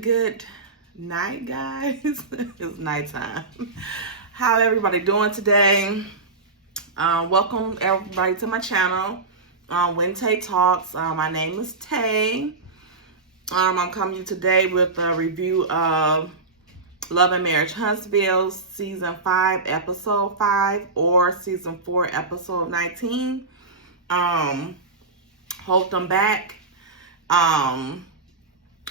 Good night, guys. It's nighttime. How everybody doing today? Welcome everybody to my channel, When Tay Talks. My name is Tay. I'm coming to you today with a review of Love and Marriage Huntsville Season 5, Episode 5, or Season 4, Episode 19. Holt, I'm back.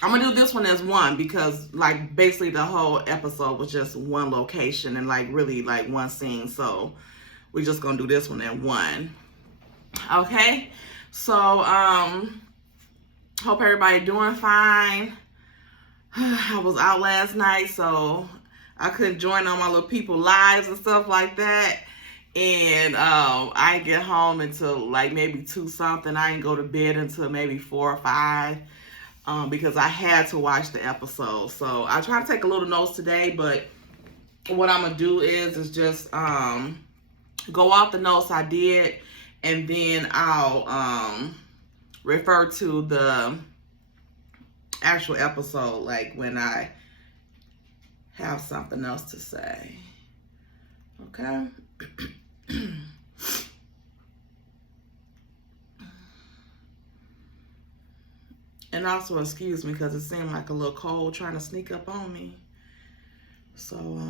I'm gonna do this one as one because like basically the whole episode was just one location and like really like one scene, so we're just gonna do this one in one. Okay, so hope everybody doing fine. I was out last night, so I couldn't join on my little people lives and stuff like that, and I didn't get home until like maybe 2 something. I didn't go to bed until maybe 4 or 5. Because I had to watch the episode. So I try to take a little notes today, but what I'm gonna do is just go off the notes I did, and then I'll refer to the actual episode like when I have something else to say. Okay. And also, excuse me, because it seemed like a little cold trying to sneak up on me. So,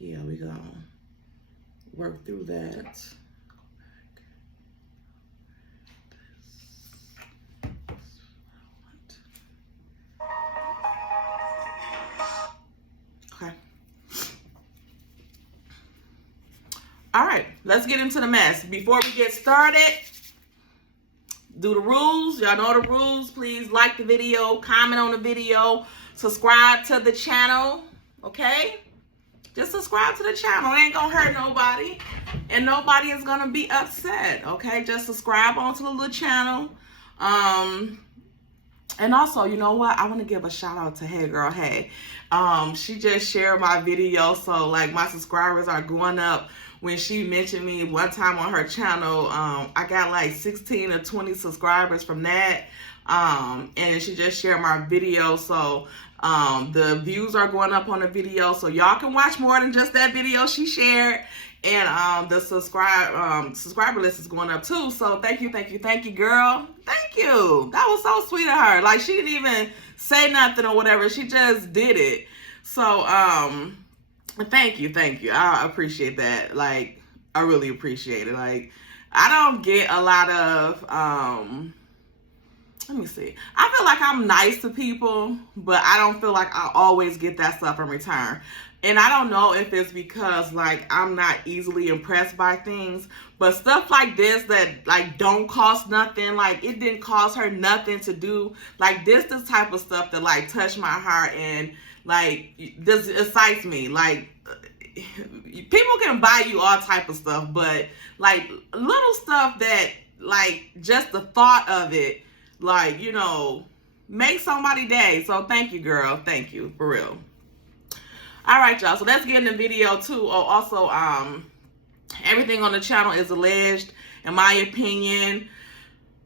yeah, we gonna work through that. Okay. All right, let's get into the mess. Before we get started, do the rules. Y'all know the rules. Please like the video, comment on the video, subscribe to the channel, okay? Just subscribe to the channel. It ain't gonna hurt nobody, and nobody is gonna be upset, okay? Just subscribe onto the little channel. And also, you know what? I want to give a shout out to Hey Girl Hey. She just shared my video, so like my subscribers are going up. When she mentioned me one time on her channel, I got like 16 or 20 subscribers from that. And she just shared my video, so the views are going up on the video, so y'all can watch more than just that video she shared. And the subscriber list is going up too. So thank you, girl. Thank you. That was so sweet of her. Like, she didn't even say nothing or whatever. She just did it. So thank you. I appreciate that. Like, I really appreciate it. Like, I don't get a lot of let me see. I feel like I'm nice to people, but I don't feel like I always get that stuff in return. And I don't know if it's because like I'm not easily impressed by things, but stuff like this that like don't cost nothing, like it didn't cost her nothing to do, like this type of stuff that like touch my heart and like this excites me. Like, people can buy you all type of stuff, but like little stuff that like just the thought of it, like, you know, make somebody's day. So thank you, girl. Thank you, for real. All right, y'all. So let's get in the video too. Oh, also, everything on the channel is alleged, in my opinion,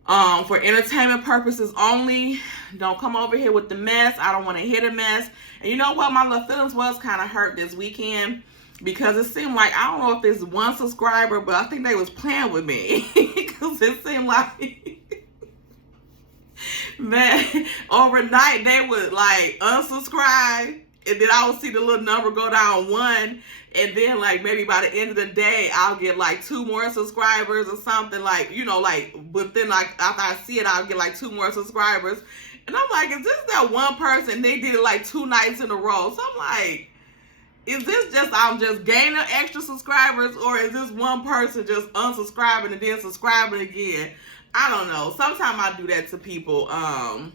for entertainment purposes only. Don't come over here with the mess. I don't want to hear the mess. And you know what? My little feelings was kind of hurt this weekend because it seemed like, I don't know if it's one subscriber, but I think they was playing with me because it seemed like man, overnight they would like unsubscribe, and then I would see the little number go down 1, and then like maybe by the end of the day I'll get like 2 more subscribers or something, like, you know, like, but then like after I see it I'll get like 2 more subscribers, and I'm like, is this that one person? They did it like 2 nights in a row. So I'm like, is this just I'm just gaining extra subscribers, or is this one person just unsubscribing and then subscribing again? I don't know. Sometimes I do that to people. I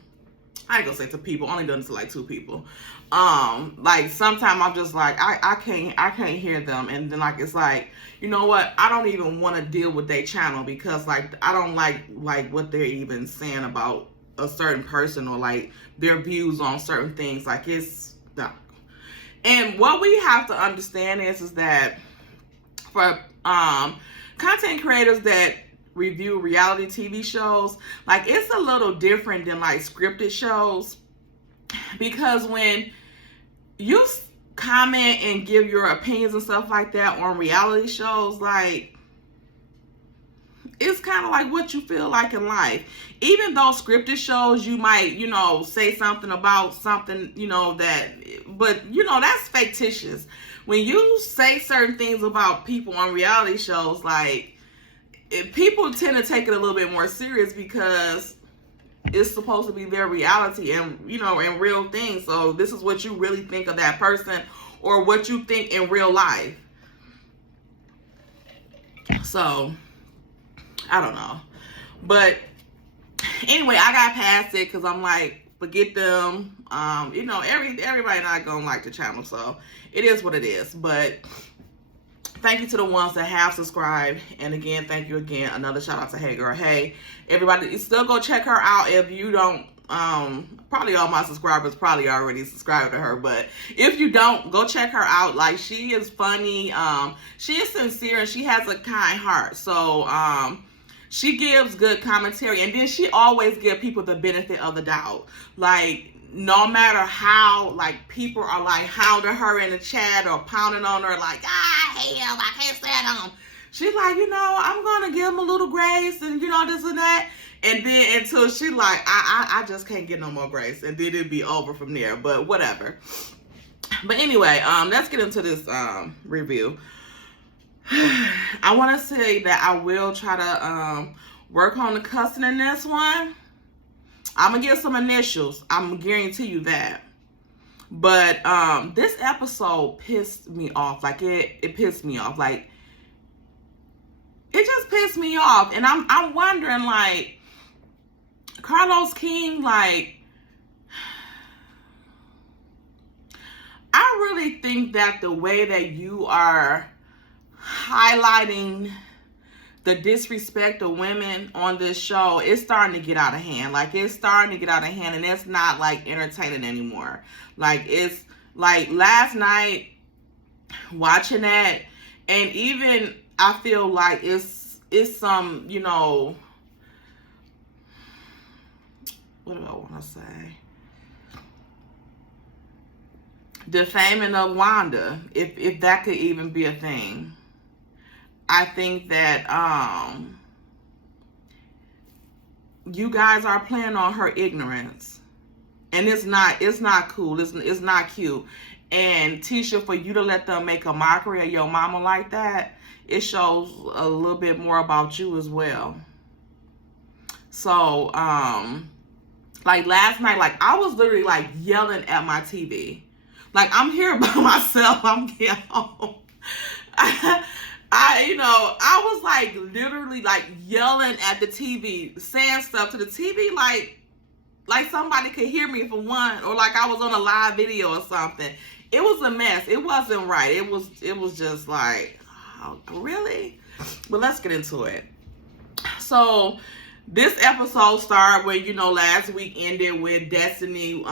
ain't gonna say to people. Only done it to like 2 people. Like sometimes I'm just like I can't hear them, and then like it's like, you know what? I don't even want to deal with their channel because like I don't like what they're even saying about a certain person or like their views on certain things. Like, it's no. And what we have to understand is that for content creators that review reality TV shows, like, it's a little different than like scripted shows. Because when you comment and give your opinions and stuff like that on reality shows, like, it's kind of like what you feel like in life. Even though scripted shows, you might, you know, say something about something, you know, that, but, you know, that's fictitious. When you say certain things about people on reality shows, like, people tend to take it a little bit more serious because it's supposed to be their reality and, you know, and real things. So this is what you really think of that person or what you think in real life. So, I don't know. But anyway, I got past it because I'm like, forget them. You know, everybody not gonna like the channel, so it is what it is. But thank you to the ones that have subscribed. And again, thank you again. Another shout out to Hey Girl Hey. Everybody, still go check her out if you don't. Probably all my subscribers probably already subscribed to her, but if you don't, go check her out. Like, she is funny. She is sincere and she has a kind heart. So, she gives good commentary, and then she always gives people the benefit of the doubt. Like, no matter how, like, people are like hounding her in the chat or pounding on her like, I hate him, I can't stand him. She's like, you know, I'm gonna give him a little grace and, you know, this and that. And then until she like, I just can't get no more grace, and then it'd be over from there. But whatever. But anyway, let's get into this review. I want to say that I will try to work on the cussing in this one. I'm gonna get some initials. I'm gonna guarantee you that. But this episode pissed me off. Like, it pissed me off. Like, it just pissed me off. And I'm wondering, like, Carlos King, like, I really think that the way that you are highlighting the disrespect of women on this show, it's starting to get out of hand. Like, it's starting to get out of hand, and it's not, like, entertaining anymore. Like, it's, like, last night, watching that, and even, I feel like it's some, you know, what do I want to say? Defaming of Wanda, if that could even be a thing. I think that you guys are playing on her ignorance, and it's not cool. It's not cute. And Tisha, for you to let them make a mockery of your mama like that, it shows a little bit more about you as well. So, like, last night, like, I was literally like yelling at my TV. Like, I'm here by myself. I'm getting home. You know, I was like literally like yelling at the TV, saying stuff to the TV like somebody could hear me for one, or like I was on a live video or something. It was a mess. It wasn't right. It was just like, oh, really? But let's get into it. So this episode started when, you know, last week ended with Destiny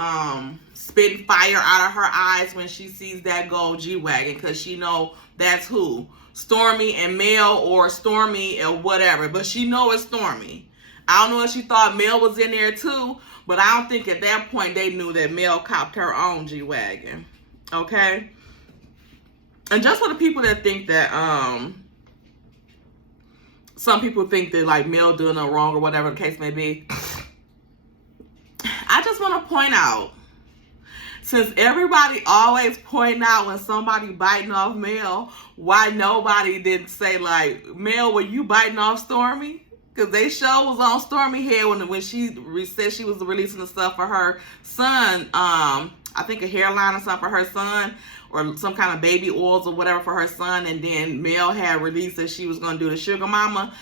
spitting fire out of her eyes when she sees that gold G-Wagon, because she know that's who. Stormy and Mel, or Stormy or whatever, but she know it's Stormy. I don't know if she thought Mel was in there too, but I don't think at that point they knew that Mel copped her own G-Wagon. Okay? And just for the people that think that some people think that like Mel doing no wrong or whatever the case may be, I just want to point out, since everybody always point out when somebody biting off Mel, why nobody didn't say, like, Mel, were you biting off Stormy? Because they show was on Stormy head when she said she was releasing the stuff for her son. I think a hairline or something for her son, or some kind of baby oils or whatever for her son. And then Mel had released that she was going to do the sugar mama.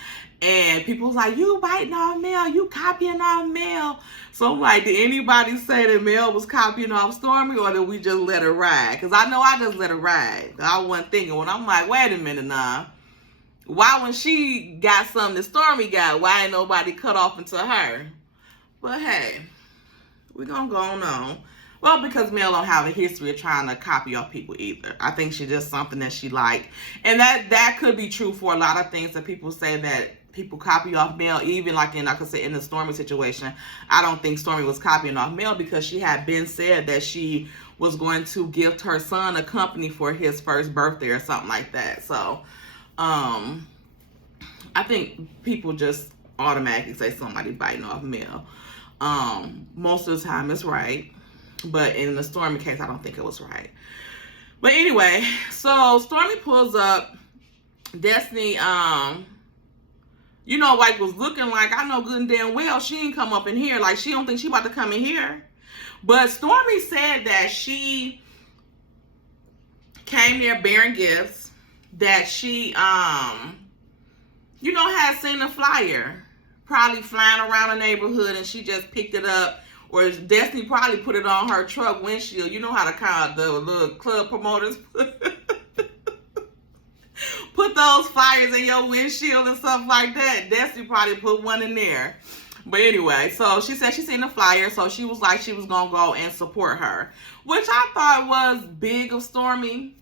And people was like, you biting off Mel, you copying off Mel. So I'm like, did anybody say that Mel was copying off Stormy, or did we just let her ride? Because I know I just let her ride. I wasn't thinking, when I'm like, wait a minute now. Why when she got something that Stormy got, why ain't nobody cut off into her? But hey, we're going to go on. Well, because Mel don't have a history of trying to copy off people either. I think she's just something that she liked. And that could be true for a lot of things that people say that people copy off Mel, even like I said, in the Stormy situation. I don't think Stormy was copying off Mel because she had been said that she was going to gift her son a company for his first birthday or something like that. So, I think people just automatically say somebody biting off Mel. Most of the time it's right, but in the Stormy case, I don't think it was right. But anyway, so Stormy pulls up. Destiny, like was looking like, I know good and damn well she ain't come up in here. Like, she don't think she about to come in here. But Stormy said that she came there bearing gifts, that she, had seen a flyer, probably flying around the neighborhood, and she just picked it up. Or Destiny probably put it on her truck windshield. You know how the little club promoters put those flyers in your windshield and stuff like that. Destiny probably put one in there. But anyway, so she said she seen the flyer, so she was like she was going to go and support her, which I thought was big of Stormy.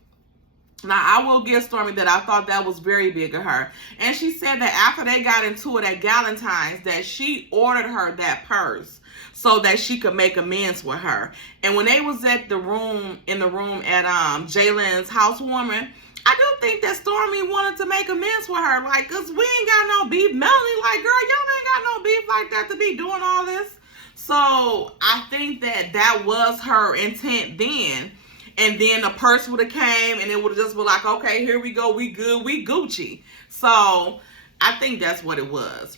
Now, I will give Stormy that I thought that was very big of her. And she said that after they got into it at Galentine's, that she ordered her that purse so that she could make amends with her. And when they was in the room at Jalen's housewarming, I do think that Stormy wanted to make amends with her. Like, because we ain't got no beef. Melanie, like, girl, y'all ain't got no beef like that to be doing all this. So, I think that was her intent then. And then the purse would have came and it would have just been like, okay, here we go. We good. We Gucci. So, I think that's what it was.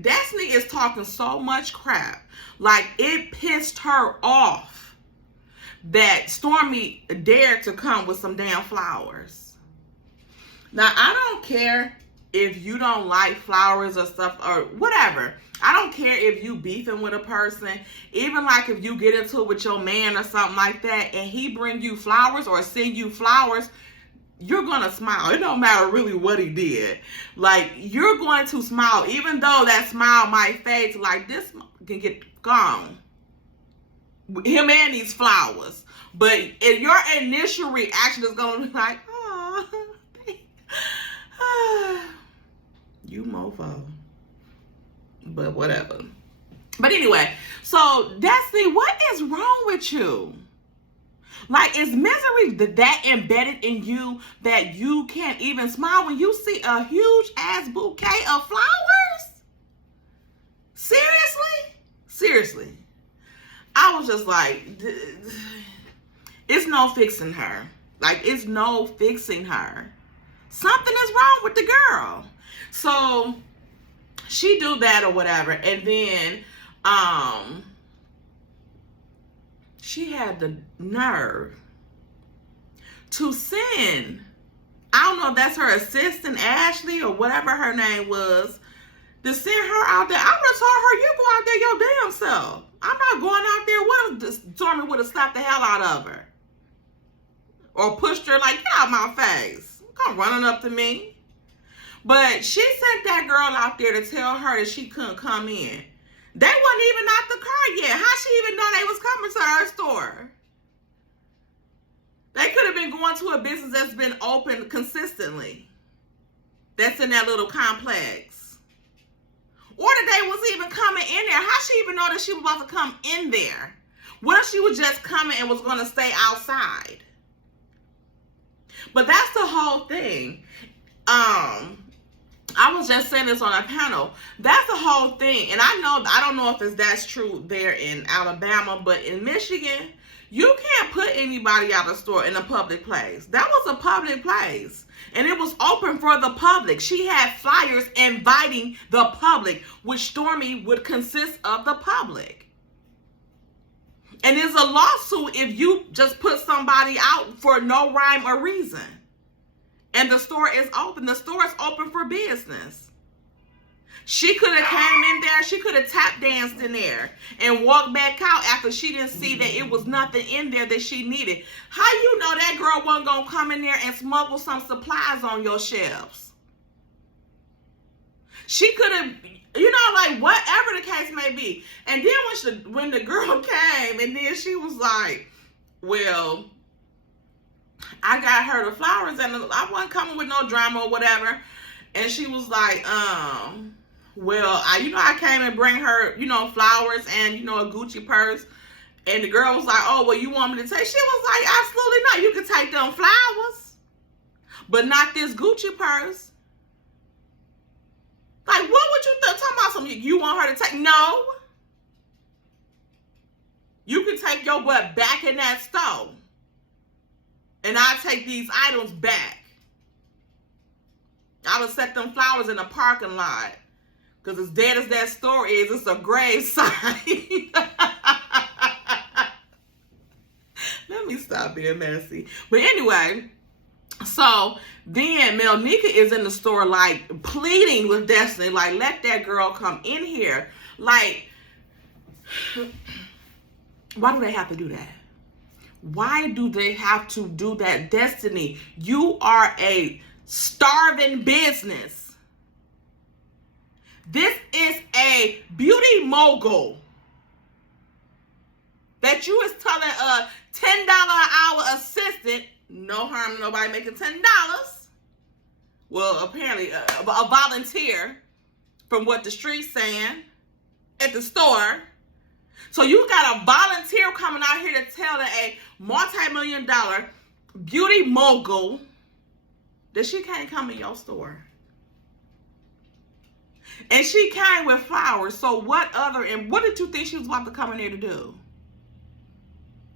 Destiny is talking so much crap. Like, it pissed her off that Stormy dared to come with some damn flowers. Now, I don't care if you don't like flowers or stuff or whatever. I don't care if you beefing with a person. Even like if you get into it with your man or something like that and he bring you flowers or send you flowers, you're going to smile. It don't matter really what he did. Like, you're going to smile even though that smile might fade to like, this can get gone. Him and these flowers. But if your initial reaction is going to be like, oh, you mofo. But whatever. But anyway, so Destiny, what is wrong with you? Like, is misery that embedded in you that you can't even smile when you see a huge ass bouquet of flowers? Seriously? Seriously. I was just like, it's no fixing her. Like, it's no fixing her. Something is wrong with the girl. So, she do that or whatever. And then, she had the nerve to send, I don't know if that's her assistant, Ashley, or whatever her name was, to send her out there. I would have told her, you go out there your damn self. I'm not going out there. What if Stormy would have slapped the hell out of her? Or pushed her like, get out my face. Come running up to me. But she sent that girl out there to tell her that she couldn't come in. They wasn't even out the car yet. How she even know they was coming to her store? They could have been going to a business that's been open consistently. That's in that little complex. Or that they was even coming in there. How she even know that she was about to come in there? What if she was just coming and was going to stay outside? But that's the whole thing. I was just saying this on a panel. That's the whole thing. And I don't know if that's true there in Alabama, but in Michigan, you can't put anybody out of the store in a public place. That was a public place. And it was open for the public. She had flyers inviting the public, which Stormy would consist of the public. And there's a lawsuit if you just put somebody out for no rhyme or reason. And the store is open. The store is open for business. She could have came in there. She could have tap danced in there and walked back out after she didn't see that it was nothing in there that she needed. How you know that girl wasn't going to come in there and smuggle some supplies on your shelves? She could have, like whatever the case may be. And then when the girl came and then she was like, well, I got her the flowers and I wasn't coming with no drama or whatever. And she was like, well, I came and bring her, flowers and, a Gucci purse. And the girl was like, oh, well, you want me to take? She was like, absolutely not. You can take them flowers, but not this Gucci purse. Like, what would you talking about? Something you want her to take? No. You can take your butt back in that store. And I'll take these items back. I would set them flowers in the parking lot. Because as dead as that store is, it's a grave site. Let me stop being messy. But anyway, so then Melnika is in the store like pleading with Destiny, like, let that girl come in here. Like, why do they have to do that? Why do they have to do that? Destiny, you are a starving business. This is a beauty mogul that you is telling a $10 an hour assistant, no harm to nobody making $10. Well, apparently a volunteer from what the street's saying at the store. So you got a volunteer coming out here to tell a multi-million-dollar beauty mogul that she can't come in your store. And she came with flowers. So what did you think she was about to come in there to do?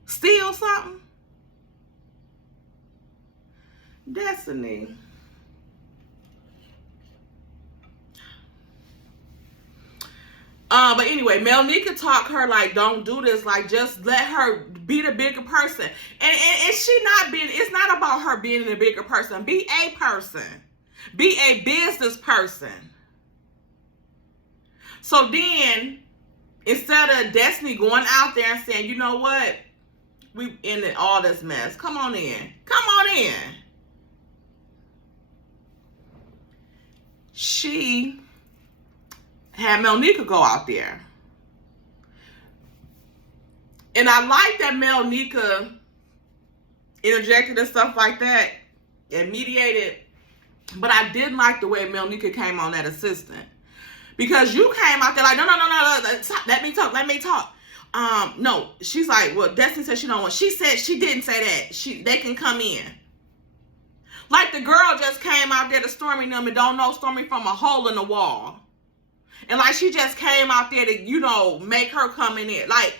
Steal something? Destiny. But anyway, Melnika talked her like, don't do this. Like, just let her be the bigger person. And she not being, it's not about her being the bigger person. Be a person. Be a business person. So then, instead of Destiny going out there and saying, you know what? We ended all this mess. Come on in. Come on in. She had Melnika go out there. And I like that Melnika interjected and stuff like that and mediated. But I didn't like the way Melnika came on that assistant. Because you came out there like, no, let me talk. No, she's like, well, Destiny said she don't want. She said she didn't say that. They can come in. Like the girl just came out there to Stormy them and don't know Stormy from a hole in the wall. And like she just came out there to, make her come in there. Like,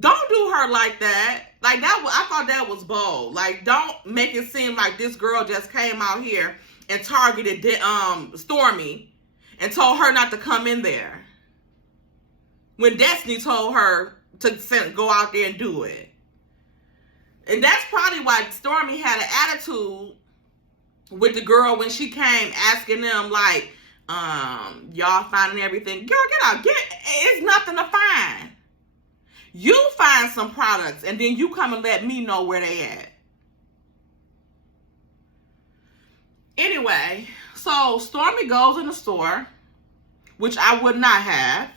don't do her like that. Like that, I thought that was bold. Like, don't make it seem like this girl just came out here and targeted Stormy and told her not to come in there. When Destiny told her to go out there and do it. And that's probably why Stormy had an attitude with the girl when she came asking them like, y'all finding everything. Girl, get out. It's nothing to find. You find some products and then you come and let me know where they at. Anyway, so Stormy goes in the store, which I would not have.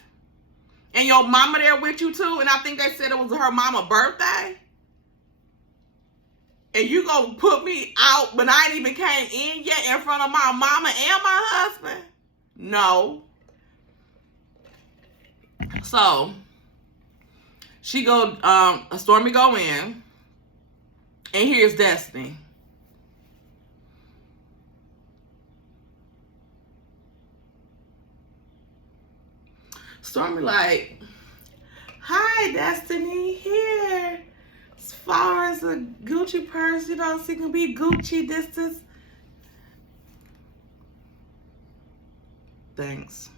And your mama there with you too. And I think they said it was her mama's birthday. And you gonna put me out, but I ain't even came in yet in front of my mama and my husband? No. So, Stormy go in. And here's Destiny. Stormy like, hi, Destiny, here. As far as a Gucci purse, so it can be Gucci, this. Thanks.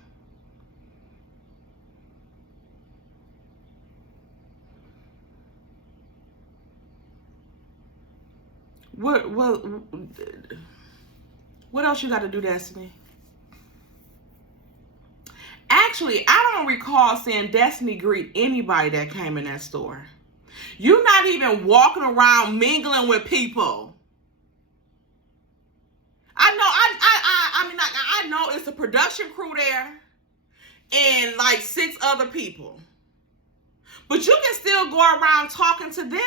What else you got to do, Destiny? Actually, I don't recall seeing Destiny greet anybody that came in that store. You're not even walking around mingling with people. I know it's a production crew there and like 6 other people. But you can still go around talking to them.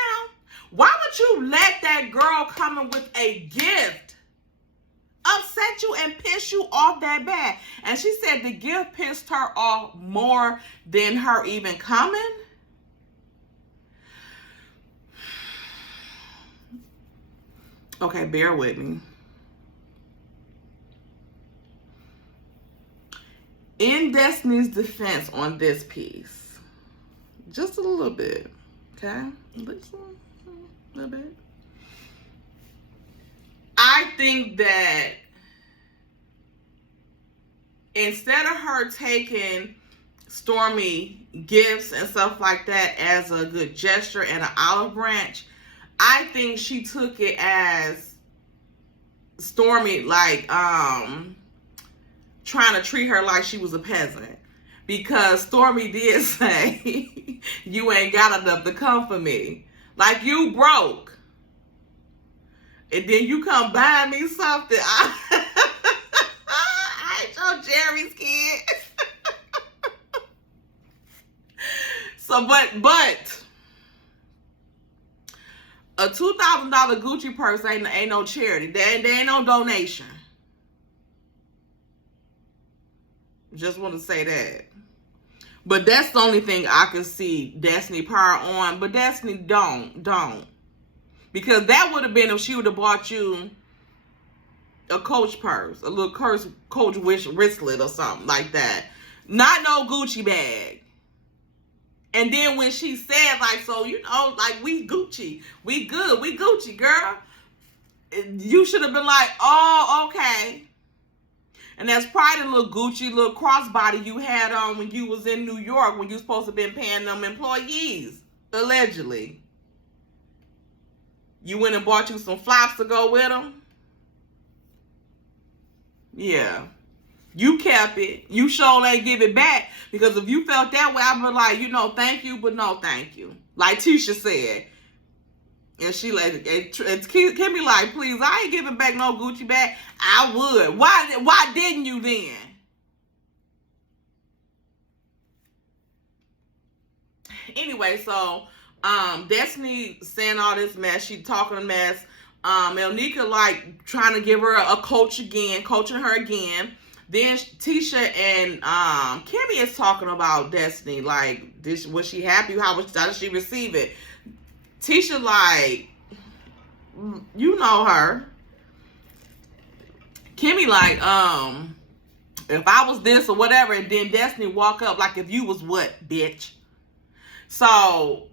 Why would you let that girl come in with a gift? upset you and piss you off that bad? And she said the gift pissed her off more than her even coming. Okay, bear with me. In Destiny's defense on this piece, just a little bit, okay? Just a little bit. I think that instead of her taking Stormy gifts and stuff like that as a good gesture and an olive branch, I think she took it as Stormy like trying to treat her like she was a peasant, because Stormy did say you ain't got enough to come for me, like you broke, and then you come buy me something. I ain't your Jerry's kid. So but a $2,000 Gucci purse ain't no charity. There ain't no donation. Just want to say that. But that's the only thing I can see Destiny power on. But Destiny, don't. Because that would have been if she would have bought you a Coach purse, a little Coach wristlet or something like that. Not no Gucci bag. And then when she said, like, so, you know, like, we Gucci. We good. We Gucci, girl. You should have been like, oh, okay. And that's probably the little Gucci, little crossbody you had on when you was in New York, when you supposed to have been paying them employees, allegedly. You went and bought you some flops to go with them? Yeah. You kept it. You sure ain't give it back. Because if you felt that way, I'd be like, you know, thank you, but no thank you. Like Tisha said. And she like, Kimmy like, please, I ain't giving back no Gucci bag. I would. Why didn't you then? Anyway, so Destiny saying all this mess. She talking a mess. Elnika like trying to give her a coaching her again. Then Tisha and Kimmy is talking about Destiny. Like, was she happy? How did she receive it? Tisha like, you know her. Kimmy like, if I was this or whatever, and then Destiny walk up like, if you was what, bitch? So,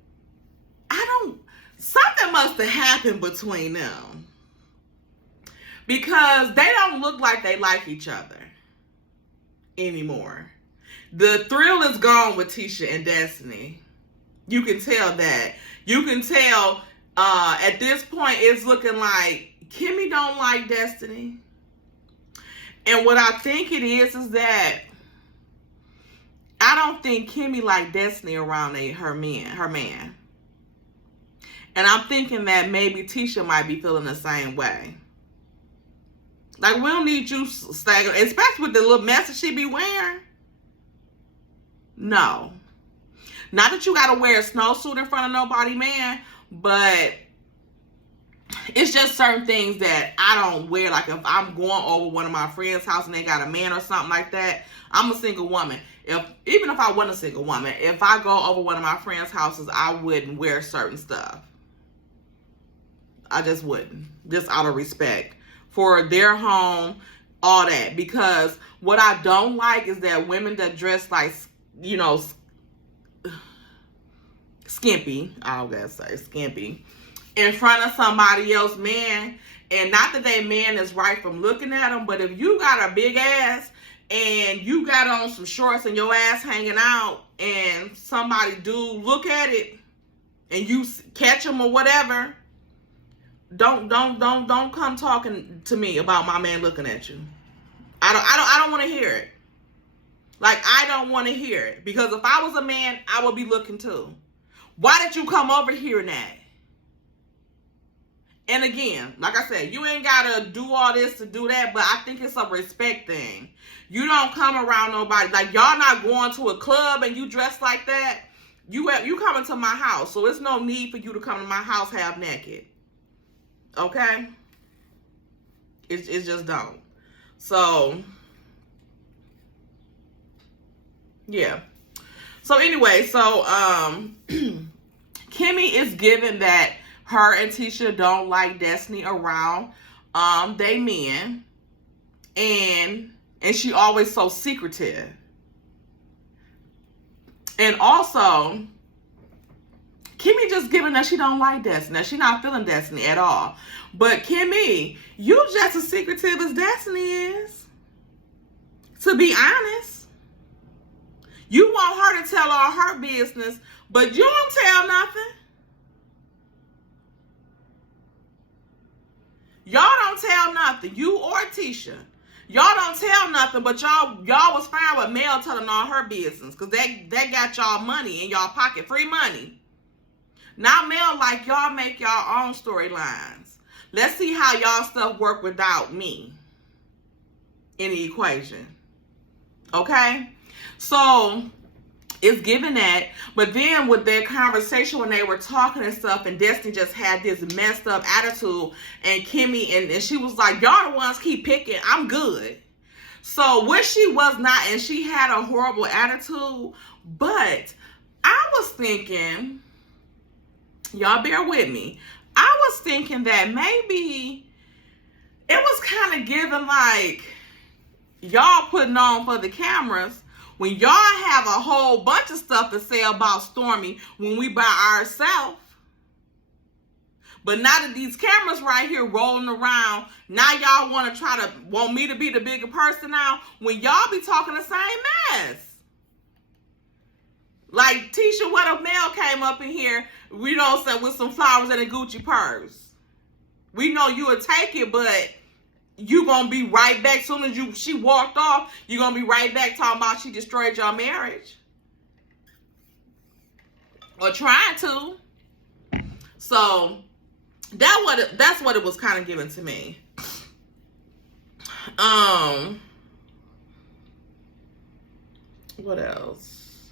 something must have happened between them. Because they don't look like they like each other anymore. The thrill is gone with Tisha and Destiny. You can tell that. You can tell at this point it's looking like Kimmy don't like Destiny. And what I think it is that I don't think Kimmy like Destiny around her man. And I'm thinking that maybe Tisha might be feeling the same way. Like, we don't need you staggering, especially with the little mess that she be wearing. No. Not that you got to wear a snowsuit in front of nobody, man, but it's just certain things that I don't wear. Like, if I'm going over one of my friends' house and they got a man or something like that, I'm a single woman. Even if I wasn't a single woman, if I go over one of my friends' houses, I wouldn't wear certain stuff. I just wouldn't. Just out of respect for their home, all that. Because what I don't like is that women that dress like, you know, skimpy, I gotta say skimpy, in front of somebody else, man. And not that they man is right from looking at them, but if you got a big ass and you got on some shorts and your ass hanging out and somebody do look at it and you catch them or whatever, don't come talking to me about my man looking at you. I don't want to hear it. Like, I don't want to hear it. Because if I was a man, I would be looking too. Why did you come over here now? And again, like I said, you ain't got to do all this to do that, but I think it's a respect thing. You don't come around nobody. Like, y'all not going to a club and you dress like that. You coming to my house, so it's no need for you to come to my house half naked. Okay? It just don't. So, yeah. So anyway, so Kimmy is given that her and Tisha don't like Destiny around they men, and she always so secretive. And also, Kimmy just giving that she don't like Destiny. That she not feeling Destiny at all. But Kimmy, you just as secretive as Destiny is. To be honest. You want her to tell all her business, but you don't tell nothing. Y'all don't tell nothing. You or Tisha. Y'all don't tell nothing, but y'all was fine with Mel telling all her business. Because that got y'all money in y'all pocket. Free money. Now Mel like, y'all make y'all own storylines. Let's see how y'all stuff work without me in the equation. Okay? So, it's given that. But then with their conversation when they were talking and stuff, and Destiny just had this messed up attitude, and Kimmy, and she was like, y'all the ones keep picking, I'm good. So what she was not, and she had a horrible attitude, but I was thinking, y'all bear with me, I was thinking that maybe it was kind of given like, y'all putting on for the cameras, when y'all have a whole bunch of stuff to say about Stormy when we by ourselves. But now that these cameras right here rolling around, now y'all want me to be the bigger person now, when y'all be talking the same mess. Like Tisha, what if Mel came up in here, we don't say, with some flowers and a Gucci purse. We know you would take it, but you gonna be right back. Soon as she walked off, you gonna be right back talking about she destroyed your marriage. Or trying to. So that's what it was kind of given to me. What else?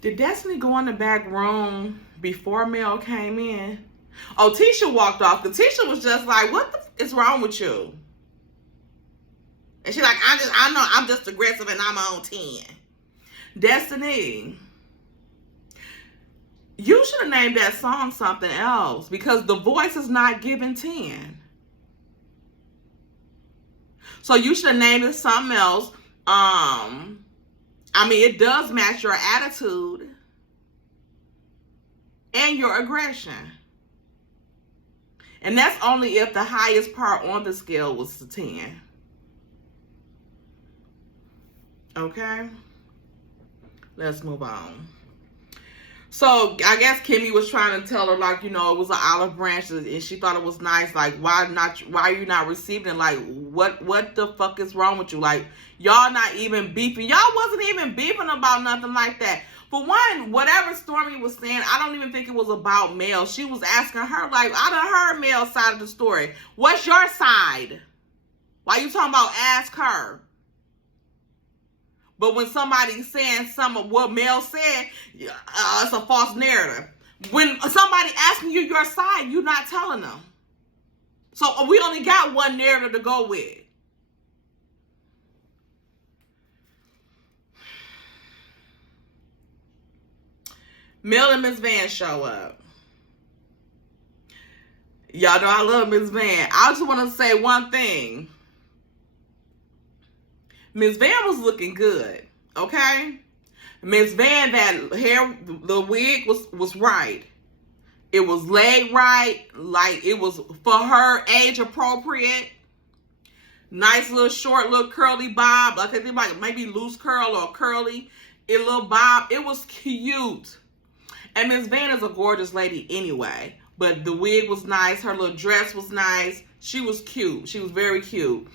Did Destiny go in the back room before Mel came in? Oh, Tisha walked off. Because Tisha was just like, what the f is wrong with you? And she's like, I know I'm just aggressive and I'm on 10. Destiny, you should have named that song something else. Because the voice is not giving 10. So you should have named it something else. I mean, it does match your attitude and your aggression. And that's only if the highest part on the scale was a 10. Okay? Let's move on. So, I guess Kimmy was trying to tell her, like, you know, it was an olive branch, and she thought it was nice. Like, why are you not receiving it? Like, what the fuck is wrong with you? Like, y'all not even beefing. Y'all wasn't even beefing about nothing like that. For one, whatever Stormy was saying, I don't even think it was about Mel. She was asking her, like, I done heard Mel's side of the story. What's your side? Why you talking about ask her? But when somebody's saying some of what Mel said, it's a false narrative. When somebody asking you your side, you're not telling them. So we only got one narrative to go with. Mel and Miss Van show up. Y'all know I love Miss Van. I just want to say one thing. Miss Van was looking good, okay? Miss Van, that hair, the wig was right. It was laid right, like it was for her age appropriate. Nice little short, little curly bob. Like I think like maybe loose curl or curly. A little bob. It was cute. And Miss Van is a gorgeous lady anyway. But the wig was nice. Her little dress was nice. She was cute. She was very cute.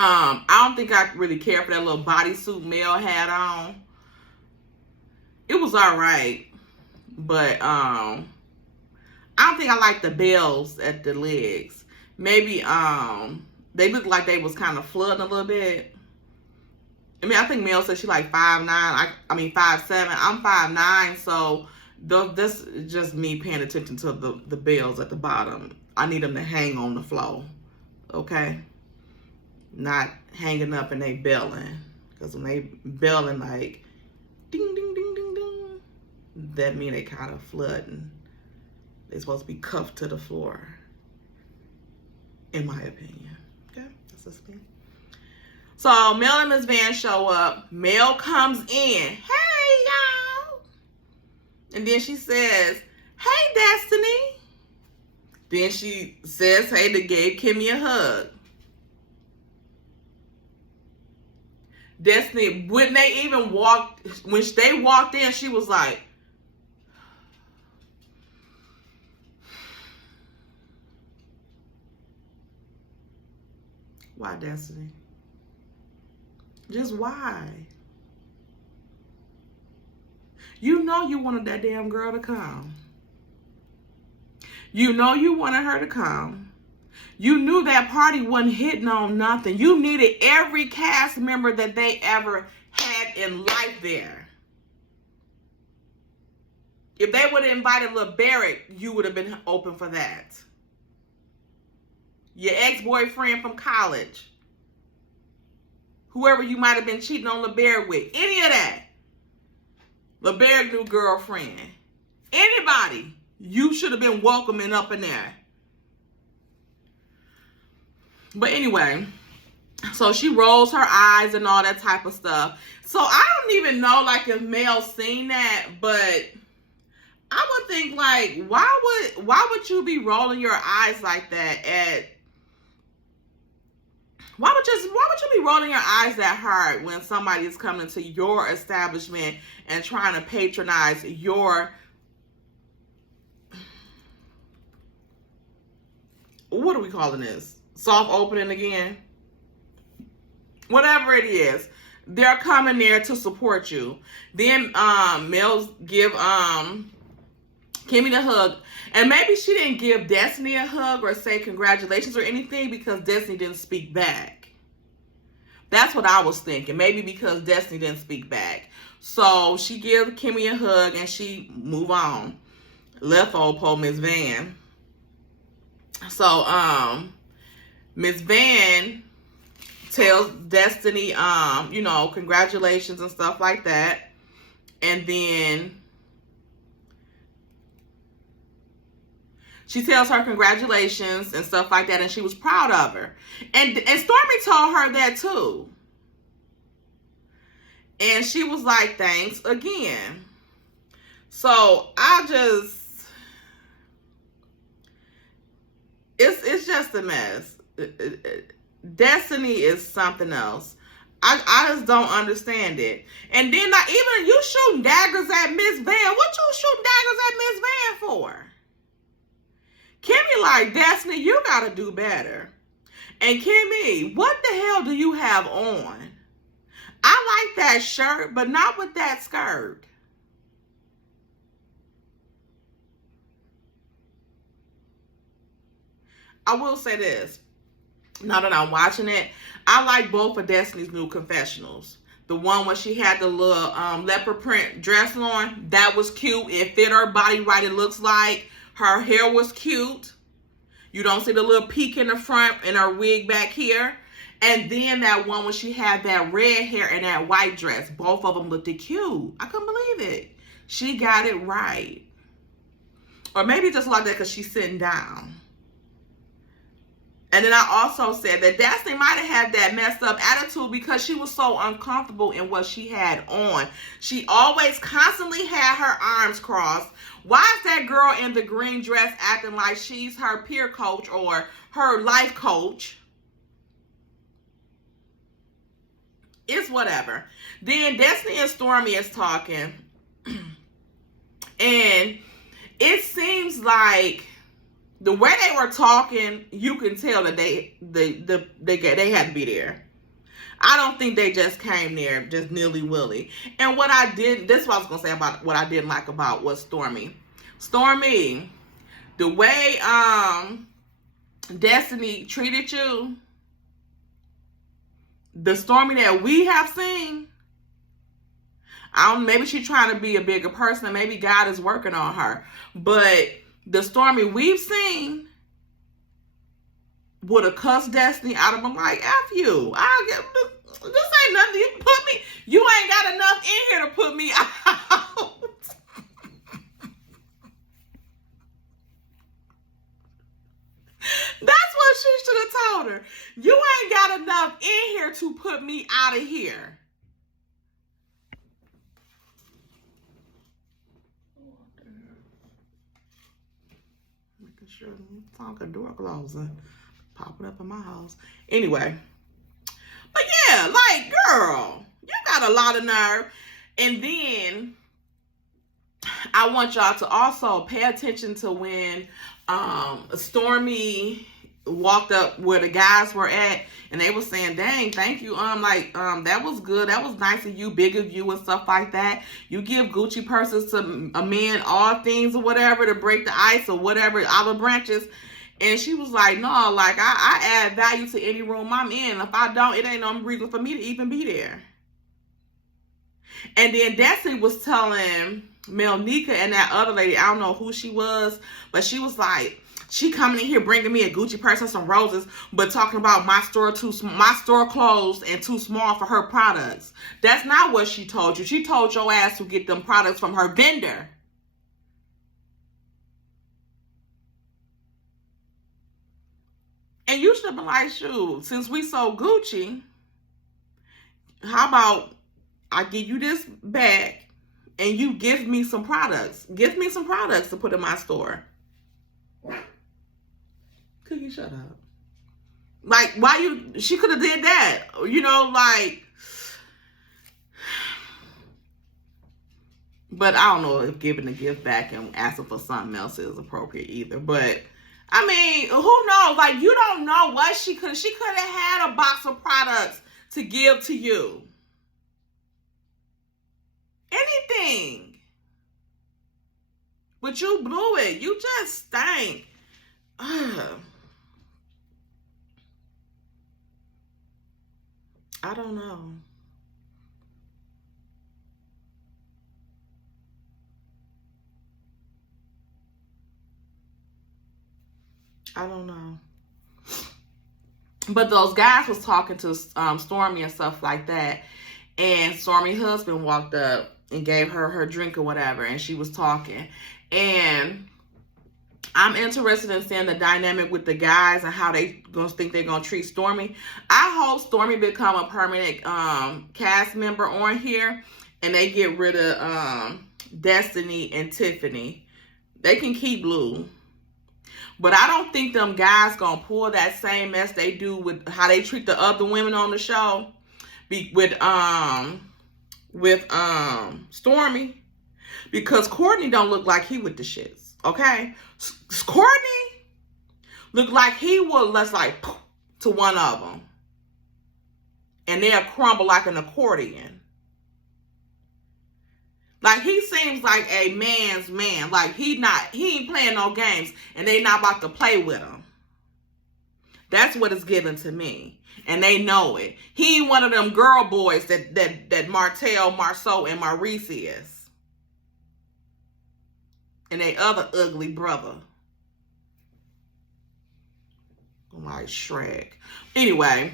I don't think I really care for that little bodysuit Mel had on. It was alright. But I don't think I like the bells at the legs. Maybe they looked like they was kind of flooding a little bit. I mean, I think Mel said she like 5'9". I mean 5'7". I'm 5'9", so this is just me paying attention to the bells at the bottom. I need them to hang on the floor. okay? Not hanging up and they belling. Because when they belling like, ding, ding, ding, ding, ding, that mean they kind of flooding. They're supposed to be cuffed to the floor, in my opinion. Okay, that's just me. So Mel and Miss Van show up. Mel comes in. Hey, y'all. And then she says, hey, Destiny. Then she says, hey, they gave Kimmy a hug. Destiny, when they walked in, she was like, why, Destiny? Just why? You know you wanted that damn girl to come. You know you wanted her to come. You knew that party wasn't hitting on nothing. You needed every cast member that they ever had in life there. If they would have invited Lil Barrett, you would have been open for that. Your ex-boyfriend from college. Whoever you might have been cheating on Lil Barrett with. Any of that. Lil Barrett's new girlfriend. Anybody. You should have been welcoming up in there. But anyway, so she rolls her eyes and all that type of stuff. So I don't even know, like, if Mel's seen that, but I would think, like, why would you be rolling your eyes like that at... Why would you be rolling your eyes that hard when somebody is coming to your establishment and trying to patronize your... What are we calling this? Soft opening again? Whatever it is. They're coming there to support you. Then Mills give Kimmy the hug. And maybe she didn't give Destiny a hug or say congratulations or anything because Destiny didn't speak back. That's what I was thinking. Maybe because Destiny didn't speak back. So she gives Kimmy a hug and she move on. Left old poor Miss Van. So Miss Van tells Destiny, you know, congratulations and stuff like that. And then she tells her congratulations and stuff like that, and she was proud of her. And Stormy told her that too. And she was like, thanks again. So it's just a mess. Destiny is something else. I just don't understand it. And then even you shooting daggers at Miss Van. What you shooting daggers at Miss Van for? Kimmy like, Destiny, you gotta do better. And Kimmy, what the hell do you have on? I like that shirt, but not with that skirt. I will say this. Now that I'm watching it, I like both of Destiny's new confessionals. The one where she had the little leopard print dress on, that was cute. It fit her body right, it looks like. Her hair was cute. You don't see the little peak in the front and her wig back here. And then that one when she had that red hair and that white dress. Both of them looked cute. I couldn't believe it. She got it right. Or maybe just like that because she's sitting down. And then I also said that Destiny might have had that messed up attitude because she was so uncomfortable in what she had on. She always constantly had her arms crossed. Why is that girl in the green dress acting like she's her peer coach or her life coach? It's whatever. Then Destiny and Stormy is talking. And it seems like the way they were talking, you can tell that they had to be there. I don't think they just came there just nilly-willy. And this is what I was going to say about what I didn't like about was Stormy. Stormy, the way Destiny treated you, the Stormy that we have seen, maybe she's trying to be a bigger person, and maybe God is working on her. But the Stormy we've seen would have cussed Destiny out of him like, F you. This ain't nothing. You ain't got enough in here to put me out. That's what she should have told her. You ain't got enough in here to put me out of here. Making sure the talking door closing. Popping up in my house. Anyway. But yeah, like, girl, you got a lot of nerve. And then I want y'all to also pay attention to when Stormy walked up where the guys were at, and they were saying, dang, thank you, that was good, that was nice of you, big of you, and stuff like that. You give Gucci purses to men, all things or whatever, to break the ice or whatever, olive branches. And she was like, no, like, I add value to any room I'm in. If I don't, it ain't no reason for me to even be there. And then Destiny was telling Melnika and that other lady, I don't know who she was, but she was like, she coming in here bringing me a Gucci purse and some roses, but talking about my store closed and too small for her products. That's not what she told you. She told your ass to get them products from her vendor. And you should have been like, shoot, since we sold Gucci, how about I give you this bag and you give me some products. Give me some products to put in my store. Cookie, shut up. Like, she could have did that. You know, like, but I don't know if giving a gift back and asking for something else is appropriate either. But, I mean, who knows? Like, you don't know what she could have had a box of products to give to you. Anything. But you blew it. You just stank. Ugh. I don't know. I don't know. But those guys was talking to Stormy and stuff like that. And Stormy's husband walked up and gave her her drink or whatever. And she was talking. And I'm interested in seeing the dynamic with the guys and how they gonna think they're gonna treat Stormy. I hope Stormy become a permanent cast member on here, and they get rid of Destiny and Tiffany. They can keep Blue, but I don't think them guys gonna pull that same mess they do with how they treat the other women on the show, with Stormy, because Courtney don't look like he with the shits. Okay, Courtney looked like he was let's like to one of them, and they'll crumble like an accordion. Like, he seems like a man's man. Like, he ain't playing no games, and they not about to play with him. That's what it's given to me, and they know it. He ain't one of them girl boys that Martell, Marceau, and Maurice is. And they other ugly brother. Like Shrek. Anyway,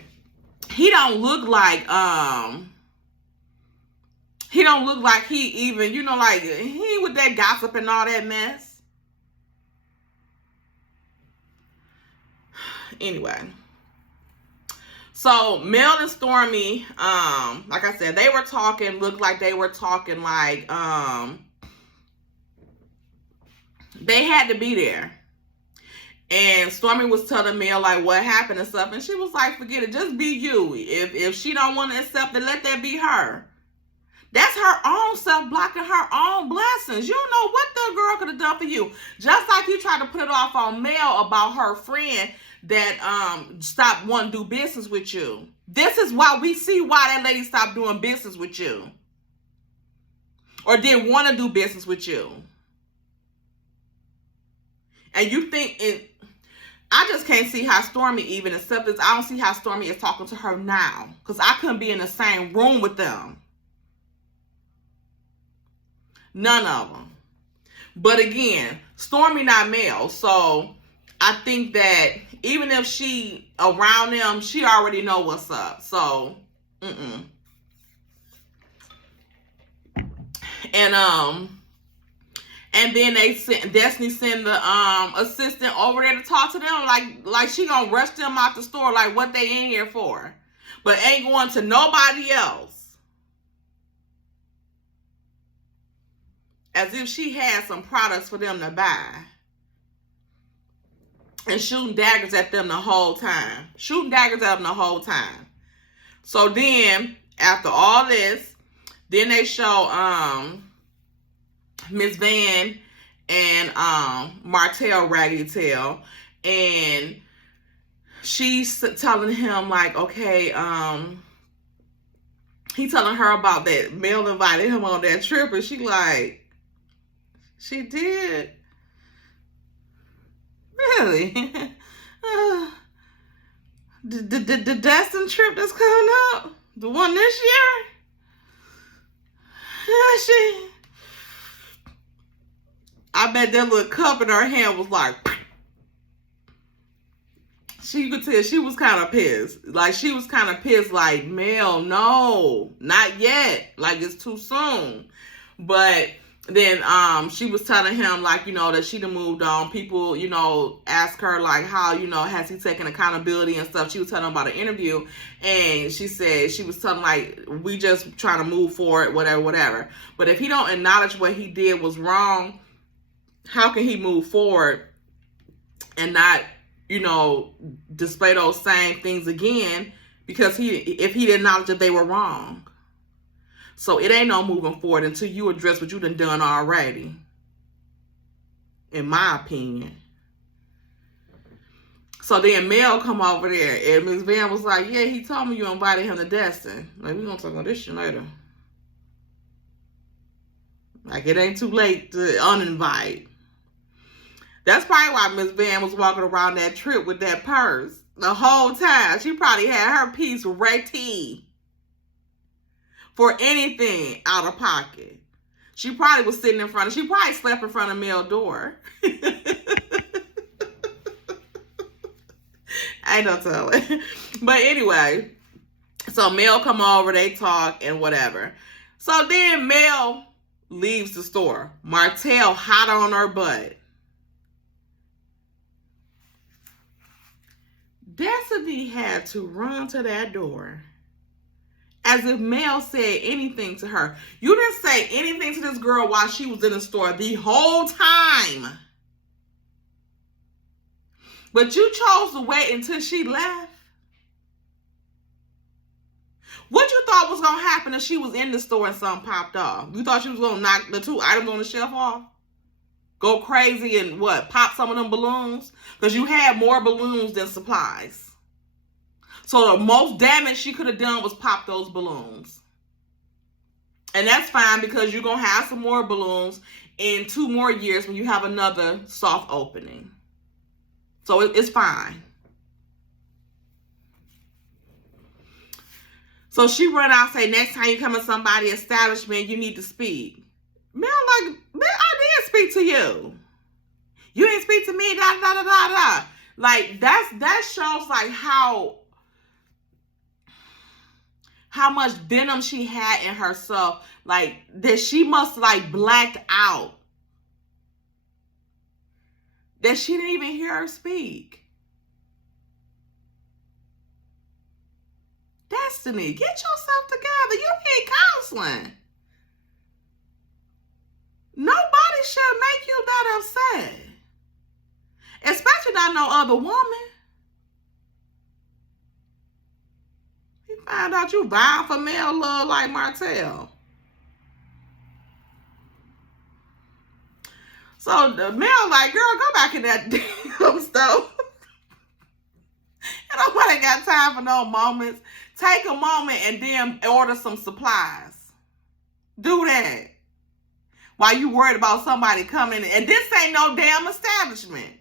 he don't look like he even, you know, like, he ain't with that gossip and all that mess. Anyway. So Mel and Stormy, like I said, they were talking, looked like they were talking like they had to be there. And Stormy was telling Mel like what happened and stuff. And she was like, forget it. Just be you. If she don't want to accept it, let that be her. That's her own self blocking her own blessings. You don't know what the girl could have done for you. Just like you tried to put it off on Mel about her friend that stopped wanting to do business with you. This is why we see why that lady stopped doing business with you. Or didn't want to do business with you. And you think it, I just can't see how Stormy even accepts this. I don't see how Stormy is talking to her now. Because I couldn't be in the same room with them. None of them. But again, Stormy not Mel. So I think that even if she around them, she already know what's up. So, and then Destiny send the assistant over there to talk to them, like she gonna rush them out the store, like what they in here for, but ain't going to nobody else, as if she had some products for them to buy, and shooting daggers at them the whole time. So then after all this, then they show Miss Van and Martell Raggedy Tail, and she's telling him like, okay, he telling her about that Mel invited him on that trip, and she like, she did? Really? The Destin trip that's coming up? The one this year? I bet that little cup in her hand was like, you could tell she was kind of pissed. Like, she was kind of pissed, like, Mel, no, not yet. Like, it's too soon. But then she was telling him, like, that she done moved on. People, ask her, like, how, has he taken accountability and stuff. She was telling him about an interview, and she said, she was telling, like, we just trying to move forward, whatever. But if he don't acknowledge what he did was wrong, how can he move forward and not, display those same things again? Because if he didn't acknowledge that they were wrong. So it ain't no moving forward until you address what you done already, in my opinion. So then Mel come over there, and Miss Van was like, yeah, he told me you invited him to Destin. Like, we're going to talk about this shit later. Like, it ain't too late to uninvite. That's probably why Miss Van was walking around that trip with that purse the whole time. She probably had her piece ready for anything out of pocket. She probably was sitting in front of, she probably slept in front of Mel's door. I ain't no telling. But anyway, so Mel come over, they talk and whatever. So then Mel leaves the store. Martell hot on her butt. Destiny had to run to that door as if Mel said anything to her. You didn't say anything to this girl while she was in the store the whole time. But you chose to wait until she left. What you thought was going to happen if she was in the store and something popped off? You thought she was going to knock the 2 items on the shelf off? Go crazy and what? Pop some of them balloons? Because you had more balloons than supplies. So the most damage she could have done was pop those balloons. And that's fine, because you're going to have some more balloons in 2 more years when you have another soft opening. So it's fine. So she run out and say, next time you come to somebody's establishment, you need to speak. Mel like, man, I did speak to you. You didn't speak to me, da da da da da. Like, that shows like how much venom she had in herself. Like, that she must like blacked out. That she didn't even hear her speak. Destiny, get yourself together. You need counseling. Nobody should make you that upset. Especially not no other woman. You find out you vying for male love like Martell. So the male like, girl, go back in that damn stove. And nobody got time for no moments. Take a moment and then order some supplies. Do that. While you worried about somebody coming in. And this ain't no damn establishment.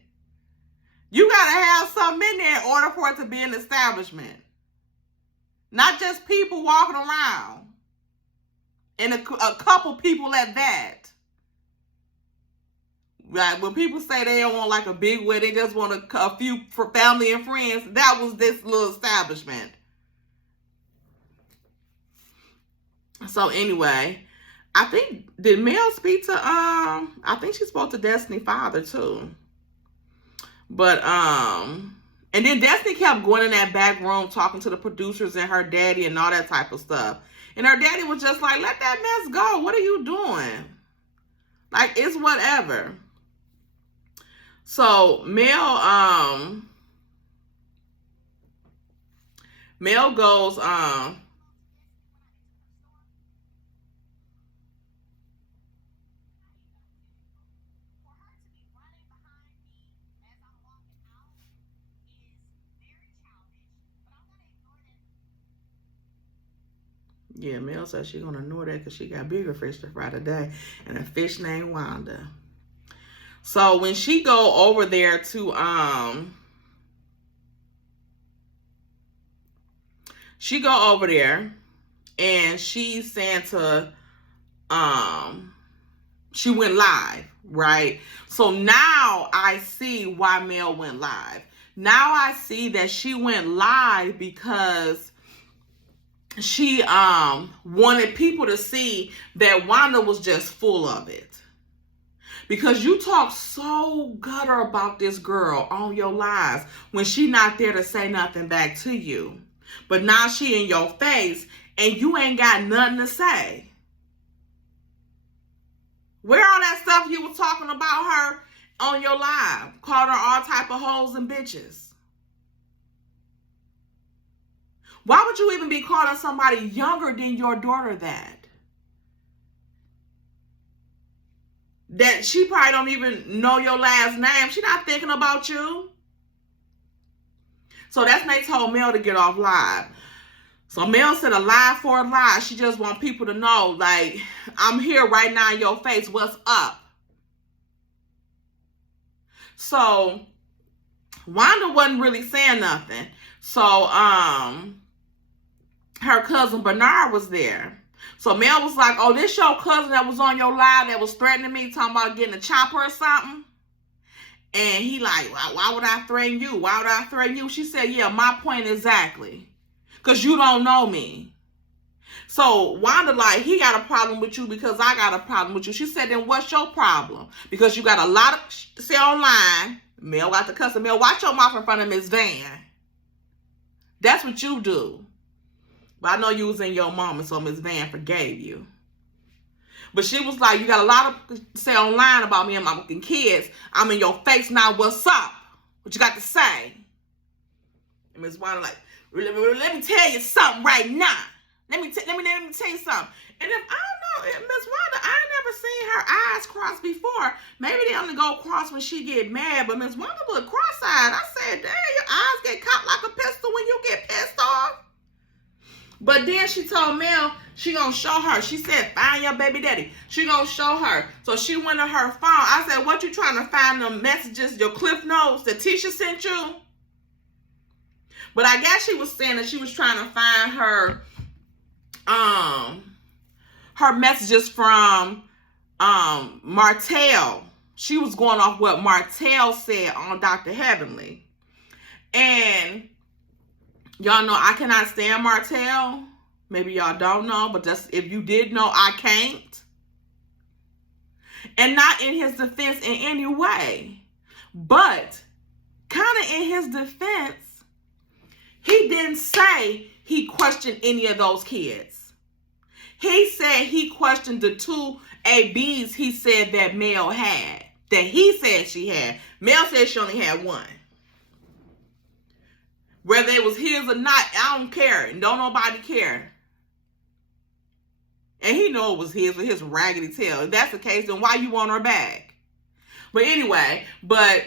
You got to have something in there in order for it to be an establishment. Not just people walking around. And a couple people at that. Like when people say they don't want like a big wedding, they just want a few for family and friends. That was this little establishment. So anyway, I think, did Mel speak to, I think she spoke to Destiny father too. But, and then Destiny kept going in that back room talking to the producers and her daddy and all that type of stuff. And her daddy was just like, let that mess go. What are you doing? Like, it's whatever. So Mel goes, yeah, Mel says she's going to ignore that because she got bigger fish to fry today. And a fish named Wanda. So when she go over there to, she go over there and she's saying to, she went live, right? So now I see why Mel went live. Now I see that she went live because she wanted people to see that Wanda was just full of it. Because you talk so gutter about this girl on your lives when she not there to say nothing back to you. But now she in your face and you ain't got nothing to say. Where all that stuff you were talking about her on your live? Called her all type of hoes and bitches. Why would you even be calling somebody younger than your daughter that? That she probably don't even know your last name. She not thinking about you. So that's when they told Mel to get off live. So Mel said a lie for a lie. She just want people to know, like, I'm here right now in your face. What's up? So Wanda wasn't really saying nothing. So her cousin Bernard was there. So Mel was like, oh, this your cousin that was on your live that was threatening me, talking about getting a chopper or something? And he like, why would I threaten you? Why would I threaten you? She said, yeah, my point exactly. Because you don't know me. So Wanda like, he got a problem with you because I got a problem with you. She said, then what's your problem? Because you got a lot of to say online. Mel got the cussing. Mel, watch your mouth in front of Miss Van. That's what you do. But I know you was in your moment, so Miss Van forgave you. But she was like, you got a lot of to say online about me and my fucking kids. I'm in your face now. What's up? What you got to say? And Miss Wanda like, let me tell you something right now. Let me tell you something. And if I don't know, Miss Wanda, I ain't never seen her eyes cross before. Maybe they only go cross when she get mad. But Miss Wanda look cross-eyed. I said, damn, your eyes get caught like a pistol when you get pissed off. But then she told Mel she gonna show her. She said, find your baby daddy. She gonna show her. So she went to her phone. I said, what you trying to find them messages, your cliff notes that Tisha sent you? But I guess she was saying that she was trying to find her messages from Martell. She was going off what Martell said on Dr. Heavenly. And y'all know I cannot stand Martell. Maybe y'all don't know, but just if you did know, I can't. And not in his defense in any way. But kind of in his defense, he didn't say he questioned any of those kids. He said he questioned the two ABs he said that Mel had. That he said she had. Mel said she only had one. Whether it was his or not, I don't care. Don't nobody care. And he know it was his with his raggedy tail. If that's the case, then why you want her back? But anyway, but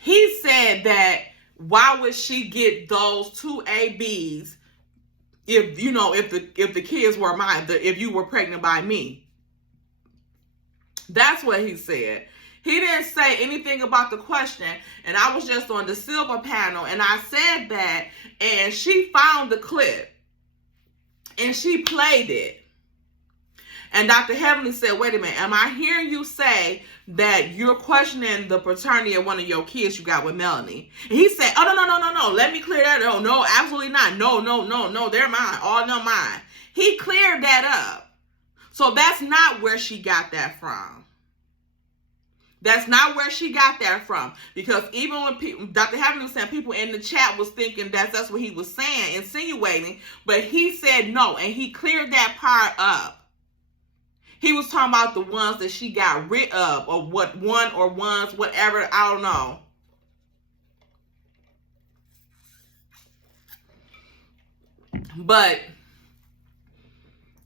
he said that why would she get those two ABs if the kids were mine, if you were pregnant by me? That's what he said. He didn't say anything about the question, and I was just on the silver panel, and I said that, and she found the clip, and she played it. And Dr. Heavenly said, wait a minute, am I hearing you say that you're questioning the paternity of one of your kids you got with Melanie? And he said, oh, no. Let me clear that. No, absolutely not. No. They're mine. All no mine. He cleared that up. So that's not where she got that from. That's not where she got that from. Because even when people, Dr. Heavenly was saying, people in the chat was thinking that's what he was saying, insinuating. But he said no, and he cleared that part up. He was talking about the ones that she got rid of, or what one or ones, whatever, I don't know. But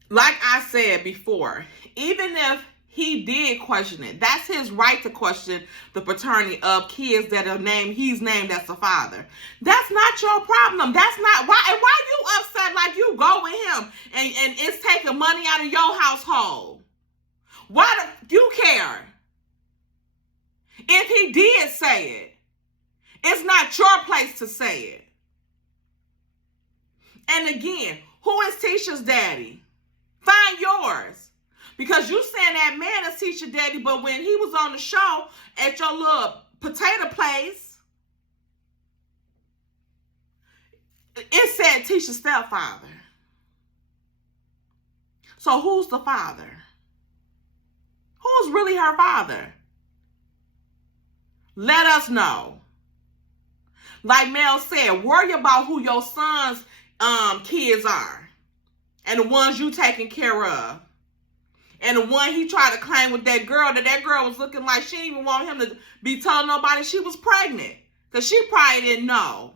like I said before, even if he did question it, that's his right to question the paternity of kids that are he's named as the father. That's not your problem. That's not why. And why you upset like you go with him and it's taking money out of your household? Why do you care? If he did say it, it's not your place to say it. And again, who is Tisha's daddy? Find yours. Because you saying that man is Tisha's daddy, but when he was on the show at your little potato place, it said Tisha's stepfather. So who's the father? Who's really her father? Let us know. Like Mel said, worry about who your son's kids are. And the ones you taking care of. And the one he tried to claim with that girl was looking like she didn't even want him to be telling nobody she was pregnant. Because she probably didn't know.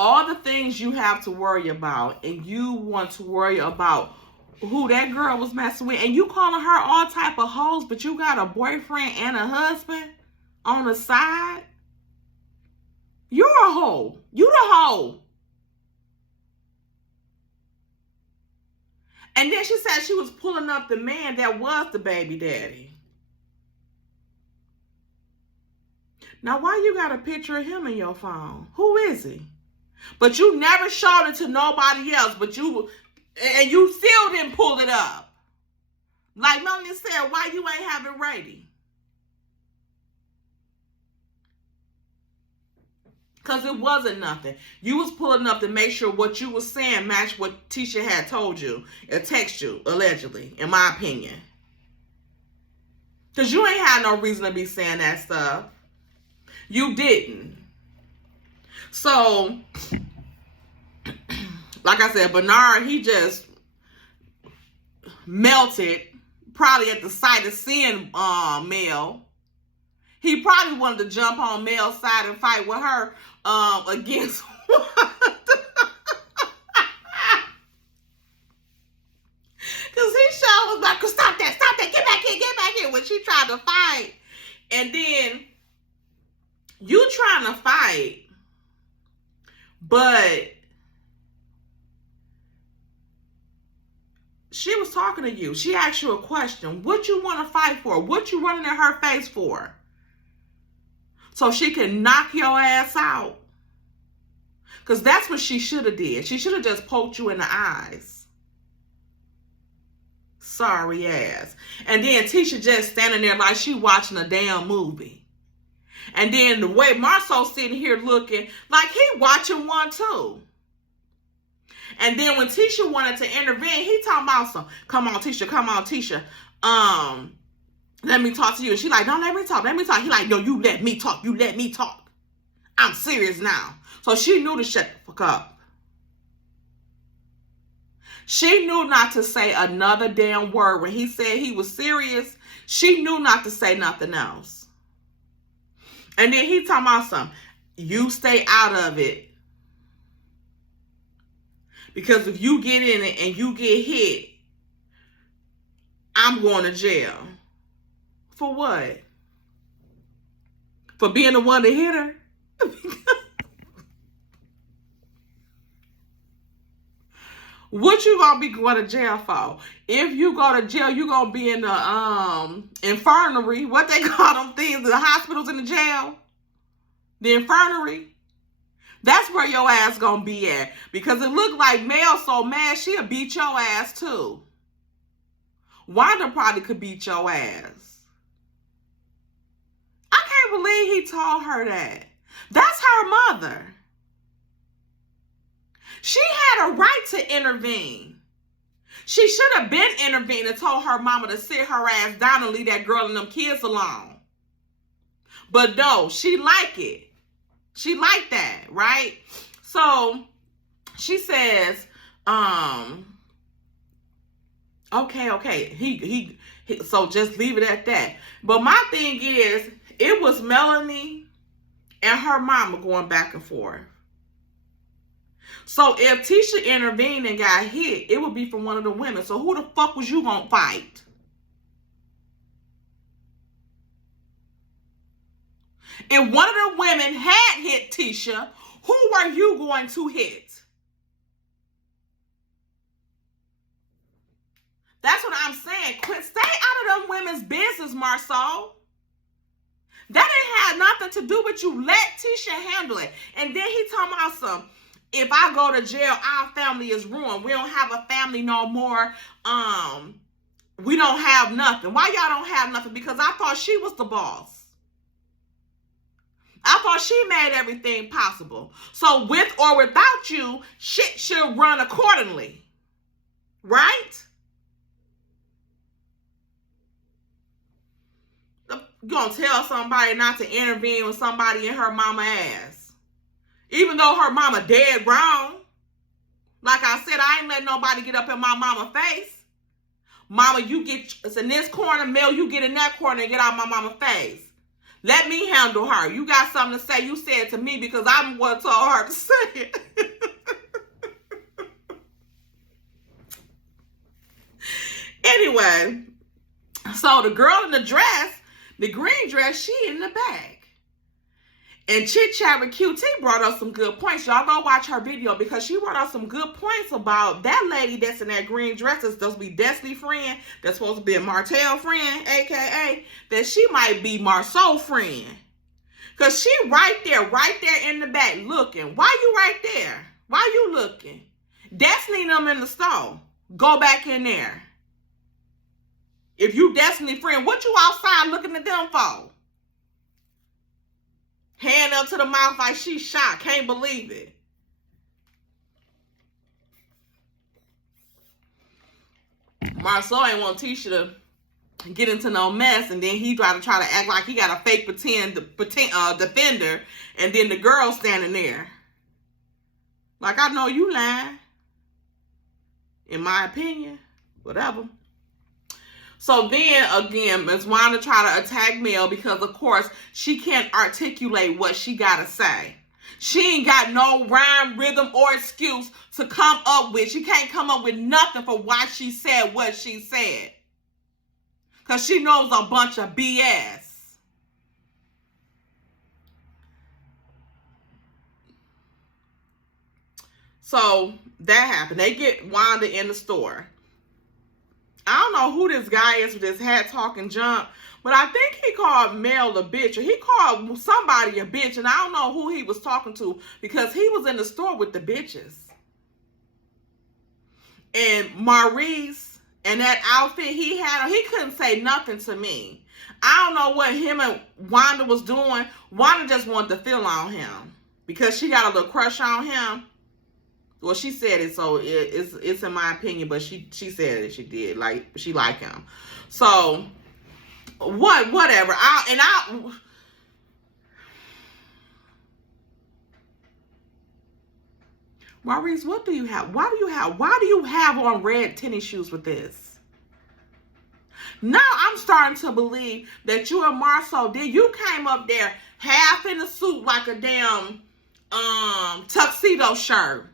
All the things you have to worry about, and you want to worry about who that girl was messing with, and you calling her all type of hoes, but you got a boyfriend and a husband on the side. You're a hoe. You the hoe. And then she said she was pulling up the man that was the baby daddy. Now, why you got a picture of him in your phone? Who is he? But you never showed it to nobody else, and you still didn't pull it up. Like Melanie said, why you ain't have it ready? Because it wasn't nothing. You was pulling up to make sure what you was saying matched what Tisha had told you or text you, allegedly, in my opinion. Because you ain't had no reason to be saying that stuff. You didn't. So, like I said, Bernard, he just melted, probably at the sight of seeing Mel. He probably wanted to jump on Mel's side and fight with her against Wanda. Because he sure was like, stop that, get back here, when she tried to fight. And then, you trying to fight, but she was talking to you. She asked you a question. What you want to fight for? What you running in her face for? So she can knock your ass out. Because that's what she should have did. She should have just poked you in the eyes. Sorry ass. And then Tisha just standing there like she watching a damn movie. And then the way Marceau's sitting here looking like he watching one too. And then when Tisha wanted to intervene, he talking about some, come on Tisha. Let me talk to you. And she like, don't let me talk. He like, no, you let me talk. I'm serious now. So she knew to shut the fuck up. She knew not to say another damn word. When he said he was serious, she knew not to say nothing else. And then he talking about something. You stay out of it. Because if you get in it and you get hit, I'm going to jail. For what? For being the one to hit her? What you gonna be going to jail for? If you go to jail, you gonna be in the infirmary. What they call them things? The hospitals in the jail? The infirmary? That's where your ass gonna be at. Because it looked like Mel so mad she'll beat your ass too. Wanda probably could beat your ass. I can't believe he told her that. That's her mother. She had a right to intervene. She should have been intervened and told her mama to sit her ass down and leave that girl and them kids alone. But no, she like it. She like that, right? So she says, okay. He so just leave it at that. But my thing is, it was Melanie and her mama going back and forth. So if Tisha intervened and got hit, it would be from one of the women. So who the fuck was you gonna fight? If one of the women had hit Tisha, who were you going to hit? That's what I'm saying. Quit, stay out of them women's business, Marceau. That ain't had nothing to do with you. Let Tisha handle it. And then he talking about some, if I go to jail, our family is ruined. We don't have a family no more. We don't have nothing. Why y'all don't have nothing? Because I thought she was the boss. I thought she made everything possible. So with or without you, shit should run accordingly. Right? You gonna tell somebody not to intervene with somebody in her mama ass. Even though her mama dead wrong. Like I said, I ain't letting nobody get up in my mama face. Mama, you get in this corner, Mel, you get in that corner and get out my mama face. Let me handle her. You got something to say, you say it to me because I'm the one told her to say it. Anyway, so the girl in the dress, the green dress, she in the back. And Chit Chat with QT brought us some good points. Y'all go watch her video because she brought us some good points about that lady that's in that green dress that's supposed to be Destiny friend, that's supposed to be a Martell friend, a.k.a. that she might be Marceau friend. Because she right there in the back looking. Why you right there? Why you looking? Destiny and them in the store. Go back in there. If you Destiny friend, what you outside looking at them for? Hand up to the mouth like she shot. Can't believe it. Marceau ain't want Tisha to get into no mess, and then he try to act like he got a fake pretend defender, and then the girl standing there. Like, I know you lying. In my opinion. Whatever. So then, again, Ms. Wanda try to attack Mel because, of course, she can't articulate what she got to say. She ain't got no rhyme, rhythm, or excuse to come up with. She can't come up with nothing for why she said what she said. Because she knows a bunch of BS. So, that happened. They get Wanda in the store. I don't know who this guy is with this hat talking junk, but I think he called Mel a bitch, or he called somebody a bitch, and I don't know who he was talking to because he was in the store with the bitches. And Maurice and that outfit he had, he couldn't say nothing to me. I don't know what him and Wanda was doing. Wanda just wanted to feel on him because she got a little crush on him. Well, she said it, so it's in my opinion, but she said it, she did. Like, she liked him. So, whatever. Maurice, what do you have? Why do you have on red tennis shoes with this? Now I'm starting to believe that you and Marceau did. You came up there half in a suit like a damn tuxedo shirt.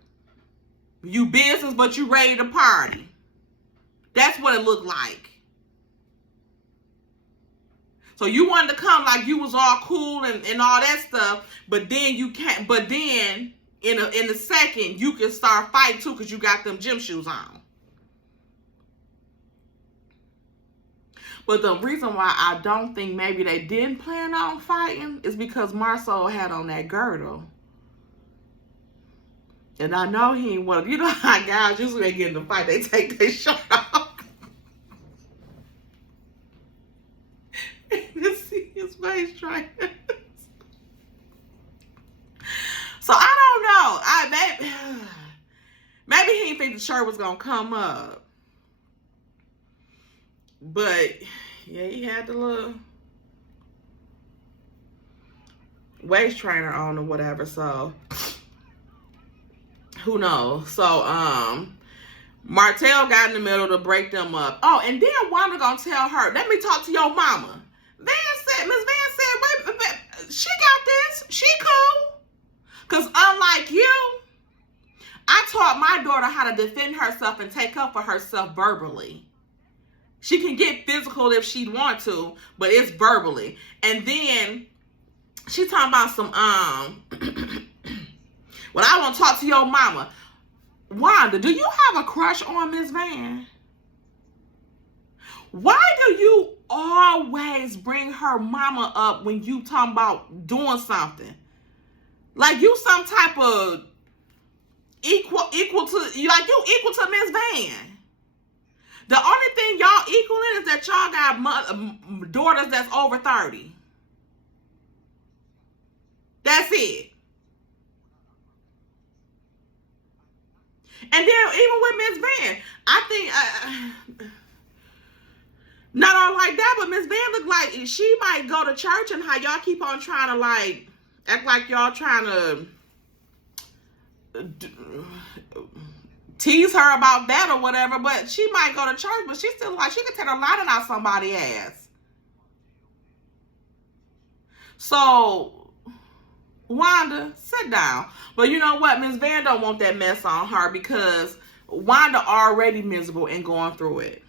You business, but you ready to party. That's what it looked like. So you wanted to come like you was all cool and all that stuff, but then you can't. But then in a second you can start fighting too because you got them gym shoes on. But the reason why I don't think maybe they didn't plan on fighting is because Marceau had on that girdle. And I know he ain't want to, you know how guys usually get in the fight, they take their shirt off. And see his face trainers. So I don't know. Maybe he didn't think the shirt was gonna come up. But yeah, he had the little waist trainer on or whatever, so who knows? So Martell got in the middle to break them up. Oh, and then Wanda gonna tell her, let me talk to your mama. Miss Van said, wait, she got this. She cool. Because unlike you, I taught my daughter how to defend herself and take up for herself verbally. She can get physical if she want to, but it's verbally. And then she talking about some, well, I want to talk to your mama. Wanda, do you have a crush on Miss Van? Why do you always bring her mama up when you talking about doing something? Like you some type of equal to, like you equal to Miss Van. The only thing y'all equal in is that y'all got daughters that's over 30. That's it. And then even with Miss Van, I think not all like that, but Miss Van look like she might go to church, and how y'all keep on trying to like act like y'all trying to tease her about that or whatever, but she might go to church, but she still like, she could take a lighting out somebody's ass. So, Wanda, sit down. But you know what? Miss Van don't want that mess on her because Wanda already miserable and going through it.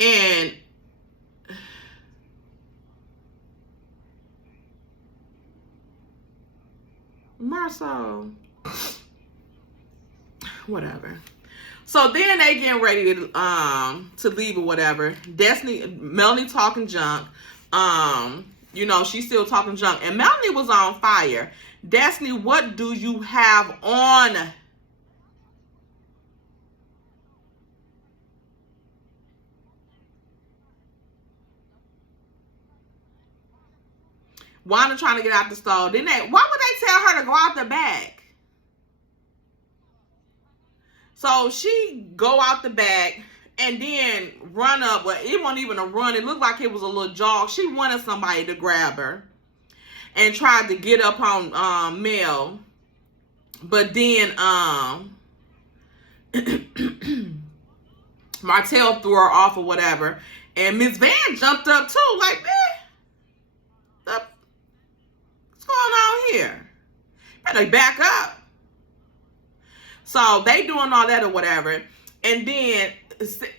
And Marcel, whatever. So then they getting ready to leave or whatever. Melanie talking junk. You know, she's still talking junk. And Melanie was on fire. Destiny, what do you have on? Wanda trying to get out the stall. Why would they tell her to go out the back? So she go out the back and then run up. Well, it wasn't even a run. It looked like it was a little jog. She wanted somebody to grab her and tried to get up on Mel. But then Martell threw her off or whatever. And Miss Van jumped up too. Like, man, what's going on here? Better back up. So they doing all that or whatever. And then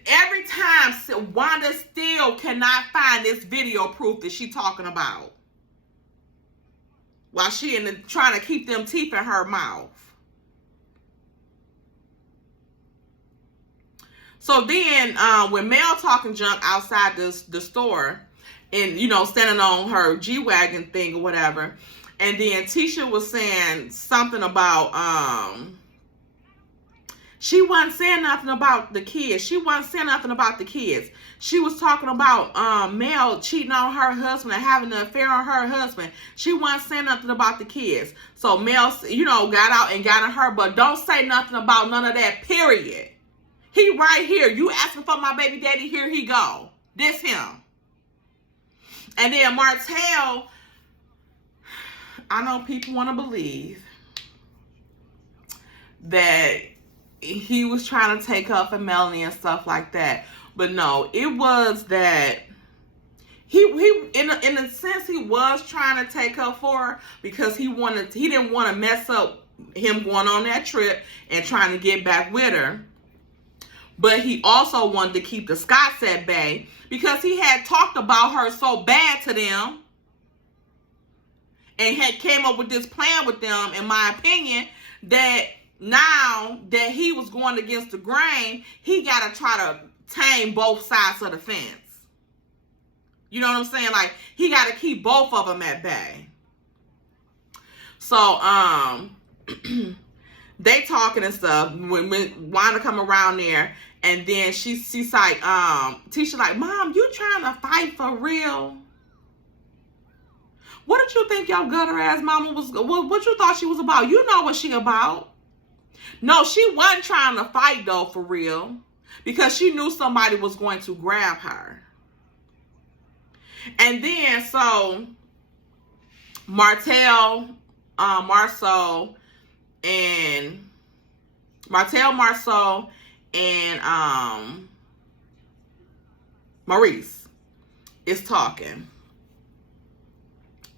every time Wanda still cannot find this video proof that she talking about. While she trying to keep them teeth in her mouth. So then when Mel talking junk outside the store and, you know, standing on her G-Wagon thing or whatever. And then Tisha was saying something about, she wasn't saying nothing about the kids. She wasn't saying nothing about the kids. She was talking about Mel cheating on her husband and having an affair on her husband. She wasn't saying nothing about the kids. So Mel, you know, got out and got on her, but don't say nothing about none of that, period. He right here. You asking for my baby daddy, here he go. This him. And then Martell, I know people want to believe that he was trying to take up for Melanie and stuff like that. But no, it was that he in a sense he was trying to take up for her because he didn't want to mess up him going on that trip and trying to get back with her. But he also wanted to keep the Scotts at bay because he had talked about her so bad to them and had came up with this plan with them, in my opinion, that now that he was going against the grain, he got to try to tame both sides of the fence. You know what I'm saying? Like, he got to keep both of them at bay. So, they talking and stuff when Wanda come around there, and then she's like, Tisha like, Mom, you trying to fight for real? What did you think your gutter ass mama was? What you thought she was about? You know what she about? No, she wasn't trying to fight though, for real, because she knew somebody was going to grab her. And then so Marcel Marceau and Maurice is talking.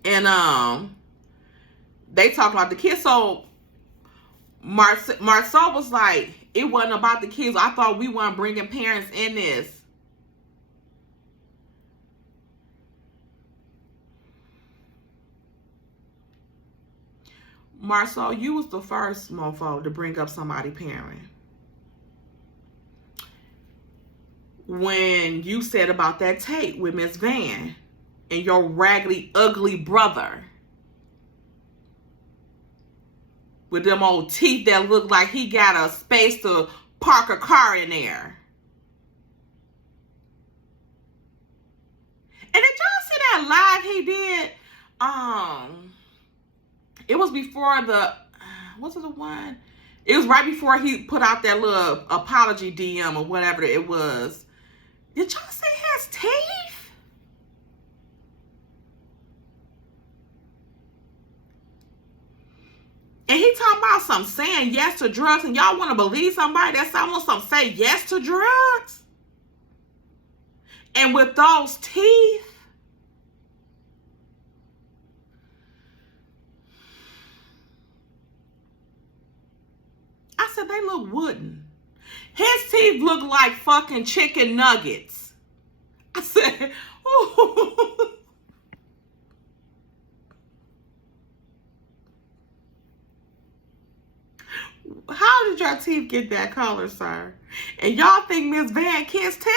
And they talk about the kids. So Marceau was like, it wasn't about the kids. I thought we weren't bringing parents in this. Marceau, you was the first mofo to bring up somebody parent. When you said about that tape with Miss Van and your raggedy, ugly brother with them old teeth that look like he got a space to park a car in there. And did y'all see that live he did? It was before was it the one? It was right before he put out that little apology DM or whatever it was. Did y'all see his teeth? And he talking about some saying yes to drugs, and y'all want to believe somebody that's almost some say yes to drugs? And with those teeth? I said, they look wooden. His teeth look like fucking chicken nuggets. I said, ooh. How did your teeth get that color, sir? And y'all think Miss Van kissed him?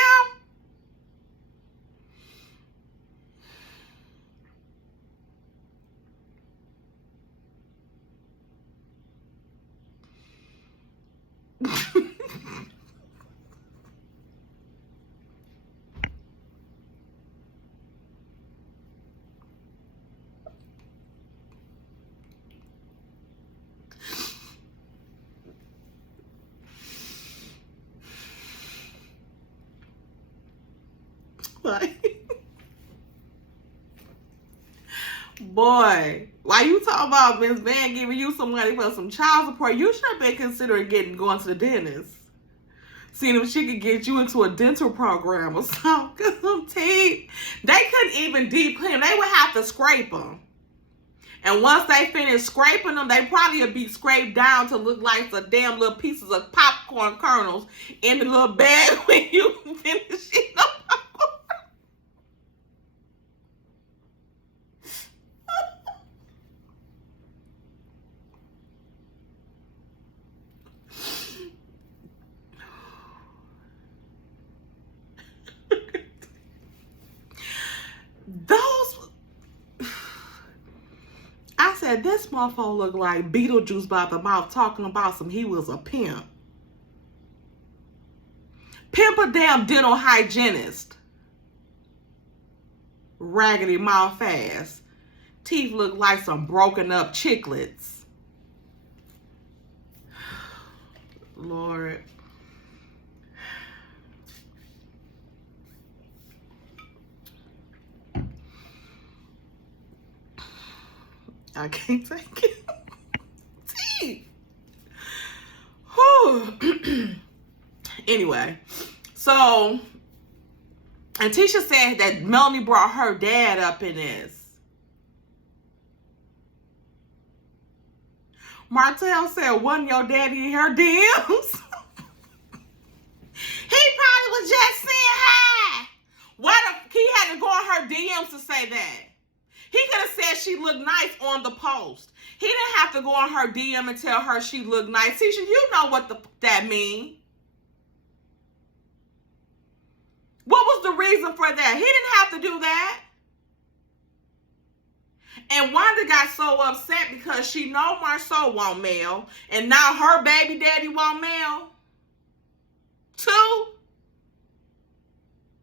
Boy, why you talking about Miss Van giving you some money for some child support? You should have been considering going to the dentist. Seeing if she could get you into a dental program or something. Cause them teeth, they couldn't even deep clean. They would have to scrape them. And once they finish scraping them, they probably would be scraped down to look like the damn little pieces of popcorn kernels in the little bag when you finish eating them popcorn. I said, this motherfucker look like Beetlejuice by the mouth talking about he was a pimp. Pimp a damn dental hygienist. Raggedy mouth ass. Teeth look like some broken up chiclets. Lord. I can't take it. Teeth. Anyway, so, and Tisha said that Melanie brought her dad up in this. Martell said, wasn't your daddy in her DMs? He probably was just saying hi. What if he had to go on her DMs to say that? He could have said she looked nice on the post. He didn't have to go on her DM and tell her she looked nice. Tisha, you know what that means. What was the reason for that? He didn't have to do that. And Wanda got so upset because she know Marceau want Mel, and now her baby daddy want Mel too.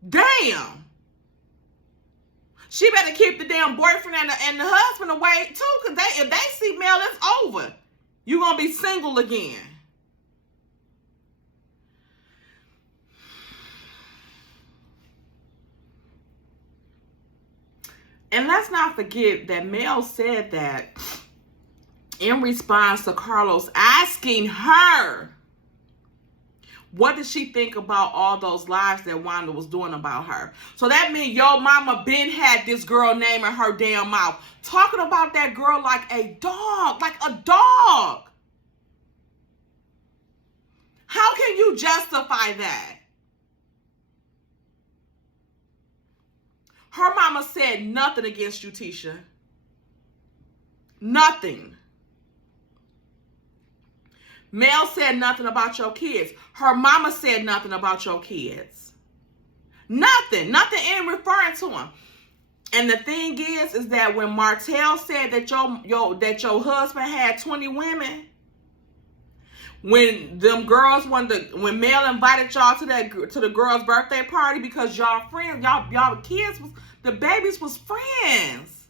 Damn. She better keep the damn boyfriend and the husband away too, because if they see Mel, it's over. You gonna be single again. And let's not forget that Mel said that in response to Carlos asking her, what did she think about all those lies that Wanda was doing about her? So that means your mama been had this girl name in her damn mouth. Talking about that girl like a dog. Like a dog. How can you justify that? Her mama said nothing against you, Tisha. Nothing. Mel said nothing about your kids. Her mama said nothing about your kids. Nothing. Nothing in referring to them. And the thing is that when Martell said that your husband had 20 women, when them girls when Mel invited y'all to the girls' birthday party because y'all friends, y'all kids the babies was friends.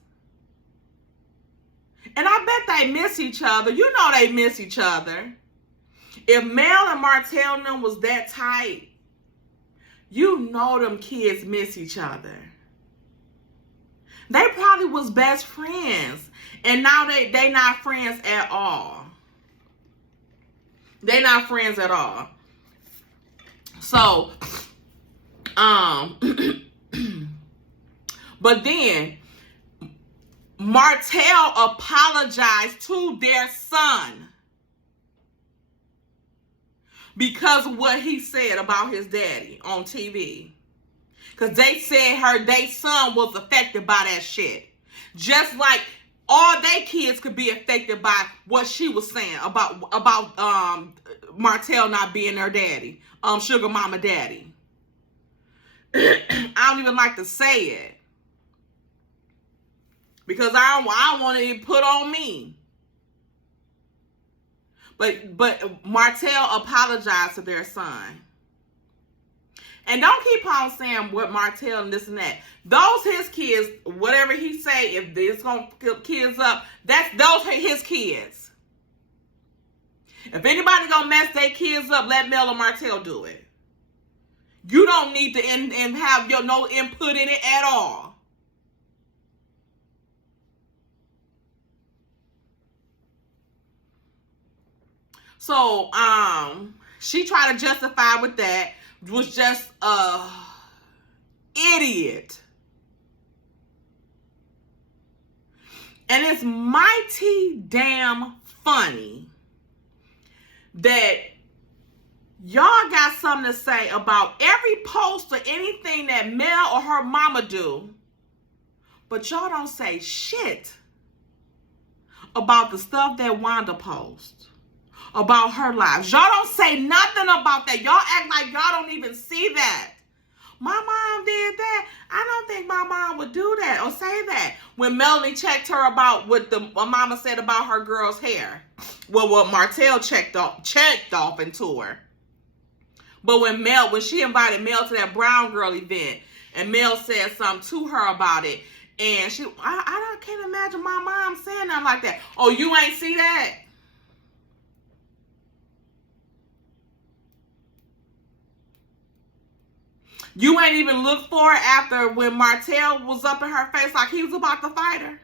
And I bet they miss each other. You know they miss each other. If Mel and Martell and them was that tight, you know them kids miss each other. They probably was best friends. And now they not friends at all. They not friends at all. So, but then Martell apologized to their son because of what he said about his daddy on TV. Because they said their son was affected by that shit. Just like all they kids could be affected by what she was saying about Martell not being their daddy. Sugar mama daddy. I don't even like to say it. Because I don't want it put on me. But Martell apologized to their son. And don't keep on saying what Martell and this and that. Those his kids, whatever he say, if it's gonna kill kids up, those his kids. If anybody gonna mess their kids up, let Mel and Martell do it. You don't need to and have no input in it at all. So she tried to justify with that. Was just idiot. And it's mighty damn funny that y'all got something to say about every post or anything that Mel or her mama do, but y'all don't say shit about the stuff that Wanda posts. About her lives. Y'all don't say nothing about that. Y'all act like y'all don't even see that. My mom did that. I don't think my mom would do that or say that. When Melanie checked her about what mama said about her girl's hair. Well, what Martell checked off into her. But when she invited Mel to that brown girl event and Mel said something to her about it, and I can't imagine my mom saying nothing like that. Oh, you ain't see that? You ain't even look for it after when Martell was up in her face like he was about to fight her.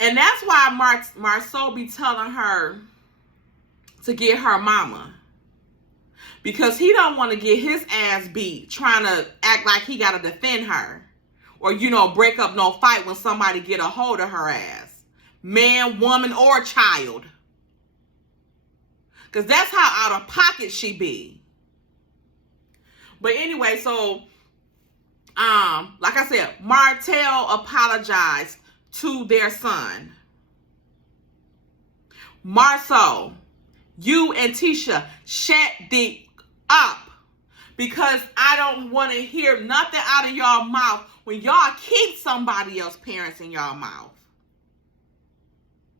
And that's why Marceau be telling her to get her mama. Because he don't want to get his ass beat trying to act like he got to defend her. Or, break up no fight when somebody get a hold of her ass. Man, woman, or child. Because that's how out of pocket she be. But anyway, so, like I said, Martell apologized to their son. Marceau, you and Tisha, shut the up. because I don't want to hear nothing out of y'all mouth when y'all keep somebody else's parents in y'all mouth.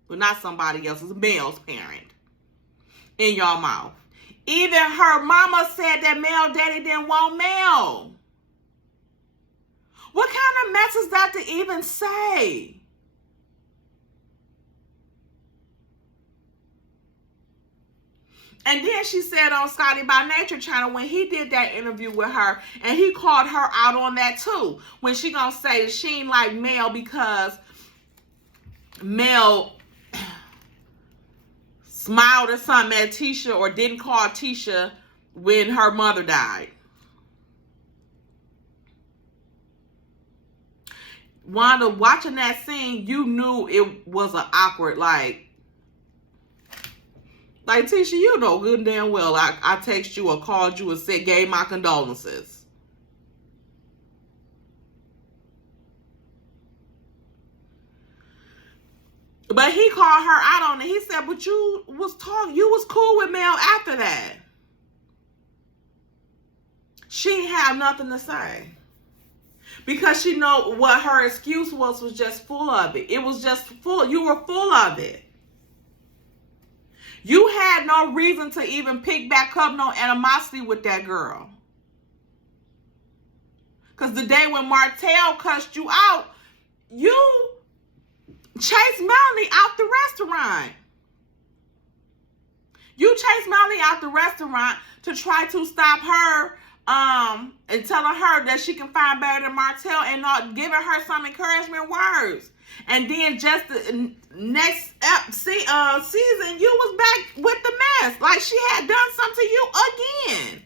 Well, not somebody else's, male's parent in y'all mouth. Even her mama said that Mel daddy didn't want Mel. What kind of mess is that to even say? And then she said on Scotty by Nature channel when he did that interview with her, and he called her out on that too. When she gonna say she ain't like Mel because Mel smiled or something at Tisha or didn't call Tisha when her mother died. Wanda, watching that scene, you knew it was an awkward, like Tisha, you know good and damn well I text you or called you and said, gave my condolences. But he called her out on it. He said, but you was cool with Mel after that. She ain't have nothing to say. Because she know what her excuse was just full of it. It was just full. You were full of it. You had no reason to even pick back up no animosity with that girl. Because the day when Martell cussed you out, you chased Melanie out the restaurant. You chased Melanie out the restaurant to try to stop her and telling her that she can find better than Martell and not giving her some encouragement words. And then just the next season, you was back with the mess. Like she had done something to you again.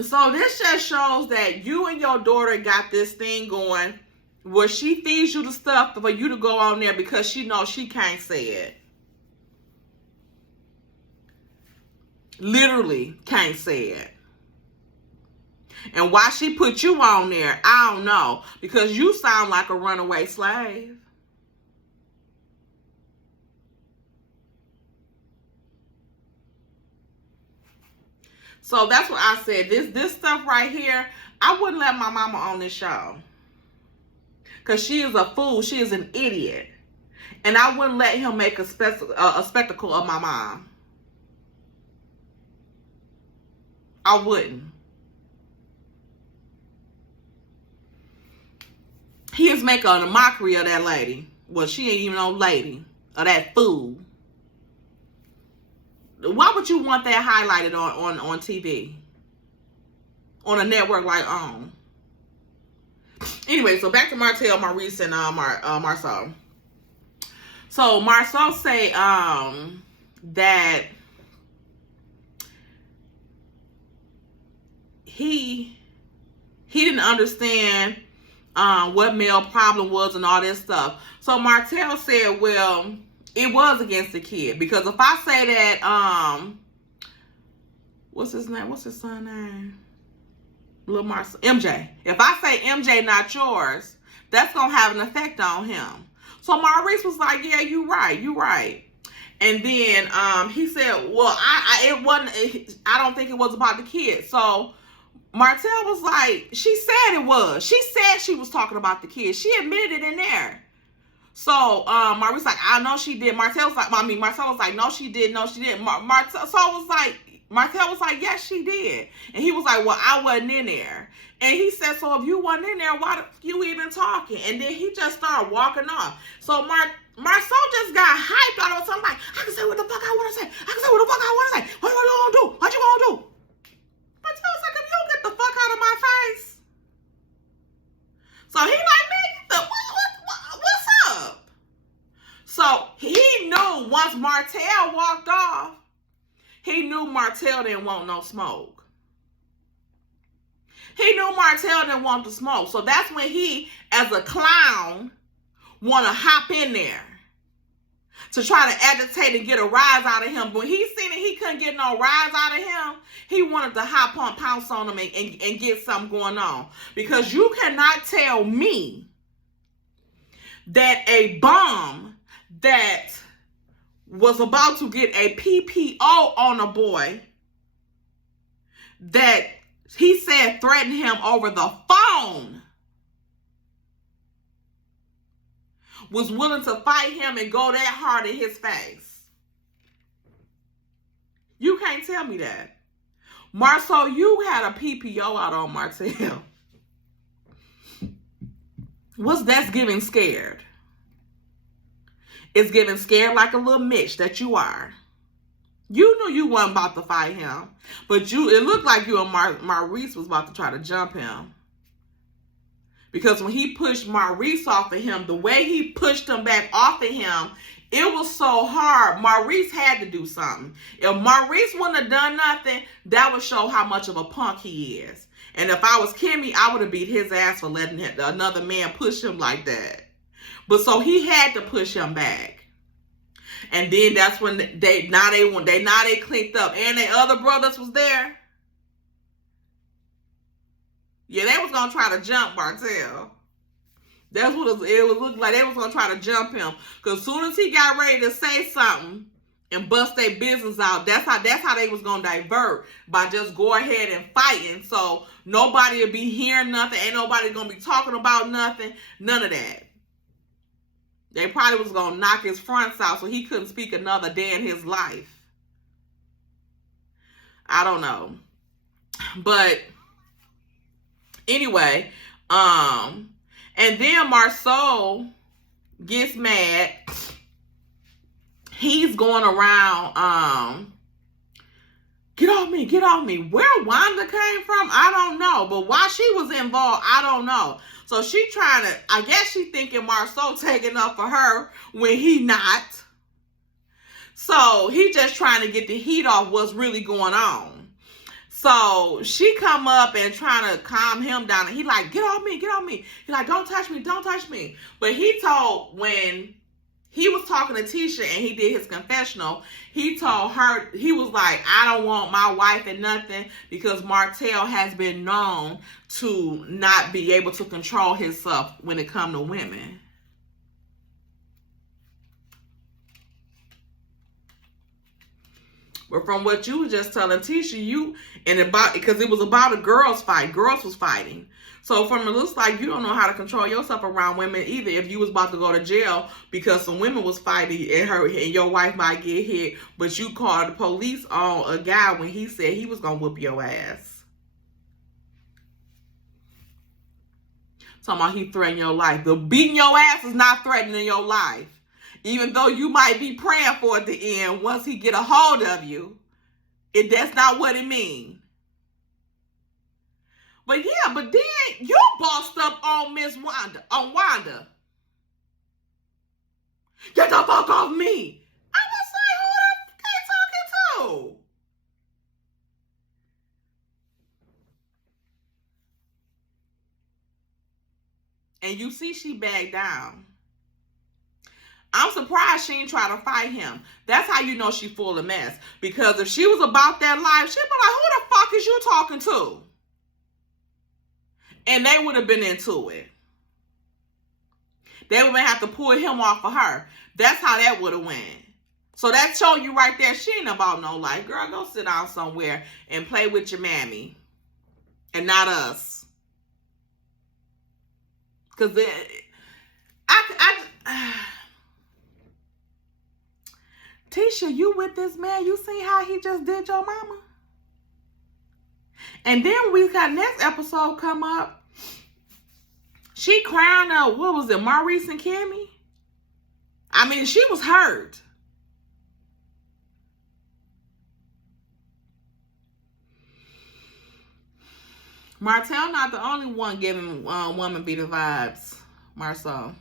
So this just shows that you and your daughter got this thing going where she feeds you the stuff for you to go on there because she knows she can't say it. Literally can't say it. And why she put you on there, I don't know. Because you sound like a runaway slave. So that's what I said. This stuff right here, I wouldn't let my mama on this show. Because she is a fool. She is an idiot. And I wouldn't let him make a spectacle of my mom. I wouldn't. He is making a mockery of that lady. Well, she ain't even no lady. Of that fool. Why would you want that highlighted on TV? On a network like OWN. Anyway, so back to Martell, Maurice, and Marsau. So Marsau say that he didn't understand what Mel's problem was and all this stuff. So Martell said, well, it was against the kid. Because if I say that, what's his name? What's his son name? Lil Marcel, MJ. If I say MJ not yours, that's going to have an effect on him. So Maurice was like, yeah, you right. And then he said, well, I don't think it was about the kid. So Martell was like, she said it was. She said she was talking about the kid. She admitted it in there. So Maurice like, I know she did. Martell was like, no, she did. No, she didn't. Martell was like, yes, she did. And he was like, well, I wasn't in there. And he said, so if you wasn't in there, why you even talking? And then he just started walking off. So Marcel just got hyped out of something like, I can say what the fuck I want to say. I can say what the fuck I want to say. What you gonna do? What you gonna do? Marcel's like, if you don't get the fuck out of my face. So he like, man, what's up? So he knew once Martell walked off, he knew Martell didn't want no smoke. He knew Martell didn't want the smoke. So that's when he, as a clown, want to hop in there to try to agitate and get a rise out of him. But he seen that he couldn't get no rise out of him. He wanted to pounce on him and get something going on. Because you cannot tell me that a bomb that was about to get a PPO on a boy that he said threatened him over the phone was willing to fight him and go that hard in his face. You can't tell me that. Marceau, you had a PPO out on Martell. That's giving scared? It's giving scared like a little Mitch that you are. You knew you wasn't about to fight him, but it looked like you and Maurice was about to try to jump him. Because when he pushed Maurice off of him, the way he pushed him back off of him, it was so hard. Maurice had to do something. If Maurice wouldn't have done nothing, that would show how much of a punk he is. And if I was Kimmy, I would have beat his ass for letting another man push him like that. But so he had to push him back. And then that's when they clicked up, and their other brothers was there. Yeah, they was gonna try to jump Martell. That's what it would look like. They was gonna try to jump him, cause as soon as he got ready to say something and bust their business out, that's how they was gonna divert, by just go ahead and fighting. So nobody will be hearing nothing. Ain't nobody gonna be talking about nothing. None of that. They probably was going to knock his fronts out so he couldn't speak another day in his life. I don't know. But anyway, and then Marceau gets mad. He's going around, get off me, get off me. Where Wanda came from, I don't know. But why she was involved, I don't know. So she trying to, I guess she thinking Marceau taking up for her when he not. So he just trying to get the heat off what's really going on. So she come up and trying to calm him down. And he like, get off me, get off me. He like, don't touch me, don't touch me. But he told, when he was talking to Tisha and he did his confessional, he told her, he was like, I don't want my wife and nothing, because Martell has been known to not be able to control himself when it comes to women. But from what you were just telling Tisha, because it was about a girls fight. Girls was fighting. So from it looks like you don't know how to control yourself around women either. If you was about to go to jail because some women was fighting and your wife might get hit, but you called the police on a guy when he said he was gonna whoop your ass. Talking about he threatened your life. The beating your ass is not threatening your life. Even though you might be praying for it at the end, once he get a hold of you, that's not what it means. But yeah, but then you bossed up on Wanda. Get the fuck off me. I was like, who the fuck are you talking to? And you see she backed down. I'm surprised she ain't try to fight him. That's how you know she full of mess. Because if she was about that life, she'd be like, who the fuck is you talking to? And they would have been into it. They would have to pull him off of her. That's how that would have went. So that show you right there, she ain't about no life. Girl, go sit down somewhere and play with your mammy. And not us. Because Tisha, you with this man? You see how he just did your mama? And then we got next episode come up. She crying out, what was it, Maurice and Kimmy? I mean, she was hurt. Martell not the only one giving woman beater vibes, Marceau.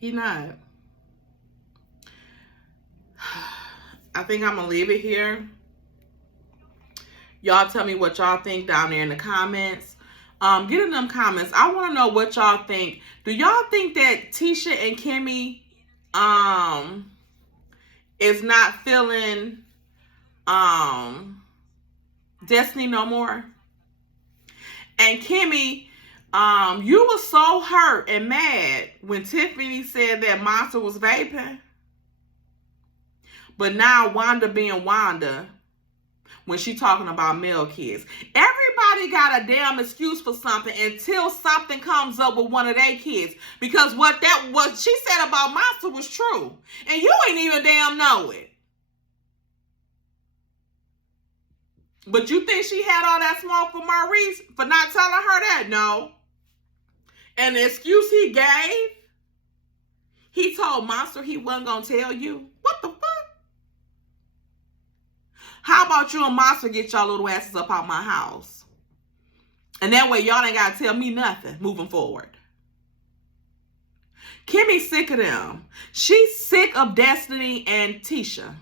He not. I think I'm going to leave it here. Y'all tell me what y'all think down there in the comments. Get in them comments. I want to know what y'all think. Do y'all think that Tisha and Kimmy is not feeling Destiny no more? And Kimmy, you were so hurt and mad when Tiffany said that Monster was vaping. But now Wanda being Wanda, when she talking about male kids. Everybody got a damn excuse for something until something comes up with one of their kids. Because what she said about Monster was true. And you ain't even damn know it. But you think she had all that smoke for Maurice for not telling her that? No. And the excuse he gave, he told Monster he wasn't going to tell you. What the fuck? How about you and Monster get y'all little asses up out my house? And that way y'all ain't got to tell me nothing moving forward. Kimmy's sick of them. She's sick of Destiny and Tisha.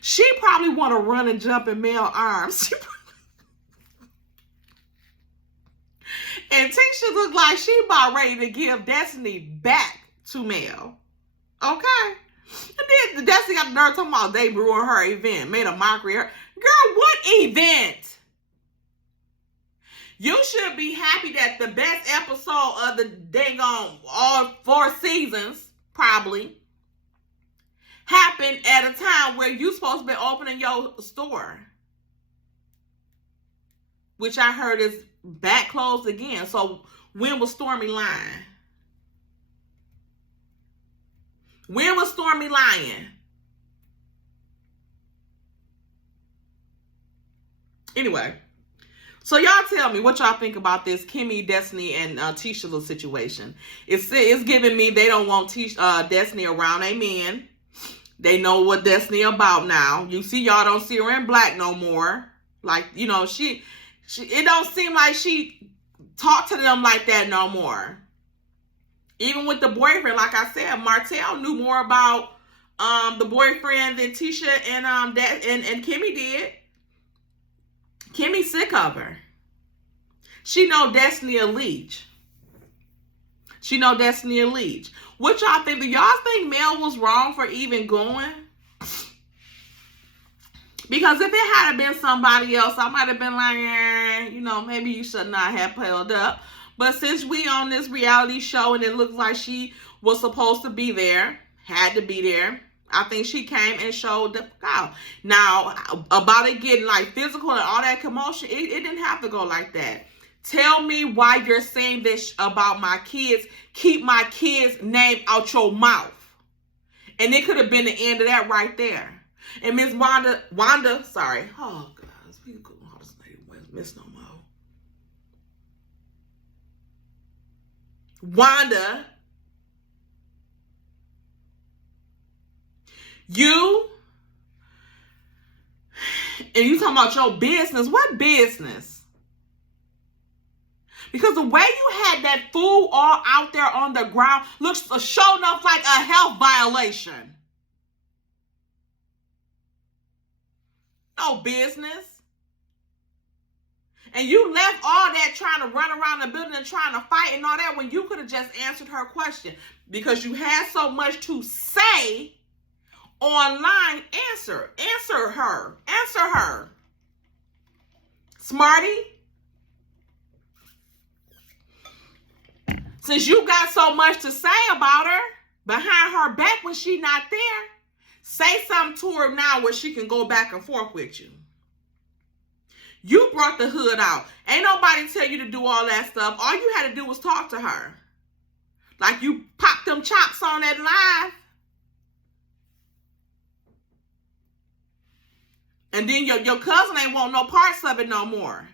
She probably want to run and jump in Mel's arms. And Tisha look like she about ready to give Destiny back to Mel. Okay? And then Destiny got the nerve talking about they ruined her event. Made a mockery of her. Girl, what event? You should be happy that the best episode of the dang on all 4 seasons, probably, happened at a time where you supposed to be opening your store. Which I heard is back closed again. So when was Stormy lying? When was Stormy lying? Anyway. So y'all tell me what y'all think about this Kimmy, Destiny, and Tisha little situation. It's giving me they don't want Destiny around a man. They know what Destiny about now. You see, y'all don't see her in black no more. Like, you know, she it don't seem like she talked to them like that no more. Even with the boyfriend, like I said, Martell knew more about the boyfriend than Tisha and Kimmy did. Kimmy's sick of her. She know Destiny a leech. What y'all think? Do y'all think Mel was wrong for even going? Because if it had been somebody else, I might have been like, you know, maybe you should not have pulled up. But since we on this reality show and it looks like she was supposed to be there, had to be there, I think she came and showed the out. Now, about it getting like physical and all that commotion, it didn't have to go like that. Tell me why you're saying this about my kids. Keep my kids' name out your mouth. And it could have been the end of that right there. And Miss Wanda, sorry. Oh, guys, we couldn't hold this lady miss no more. Wanda, you talking about your business. What business? Because the way you had that fool all out there on the ground looks showing up like a health violation. No business. And you left all that trying to run around the building and trying to fight and all that when you could have just answered her question. Because you had so much to say online. Answer her. Smarty. Since you got so much to say about her behind her back when she not there, say something to her now where she can go back and forth with you. You brought the hood out. Ain't nobody tell you to do all that stuff. All you had to do was talk to her. Like you popped them chops on that live. And then your cousin ain't want no parts of it no more.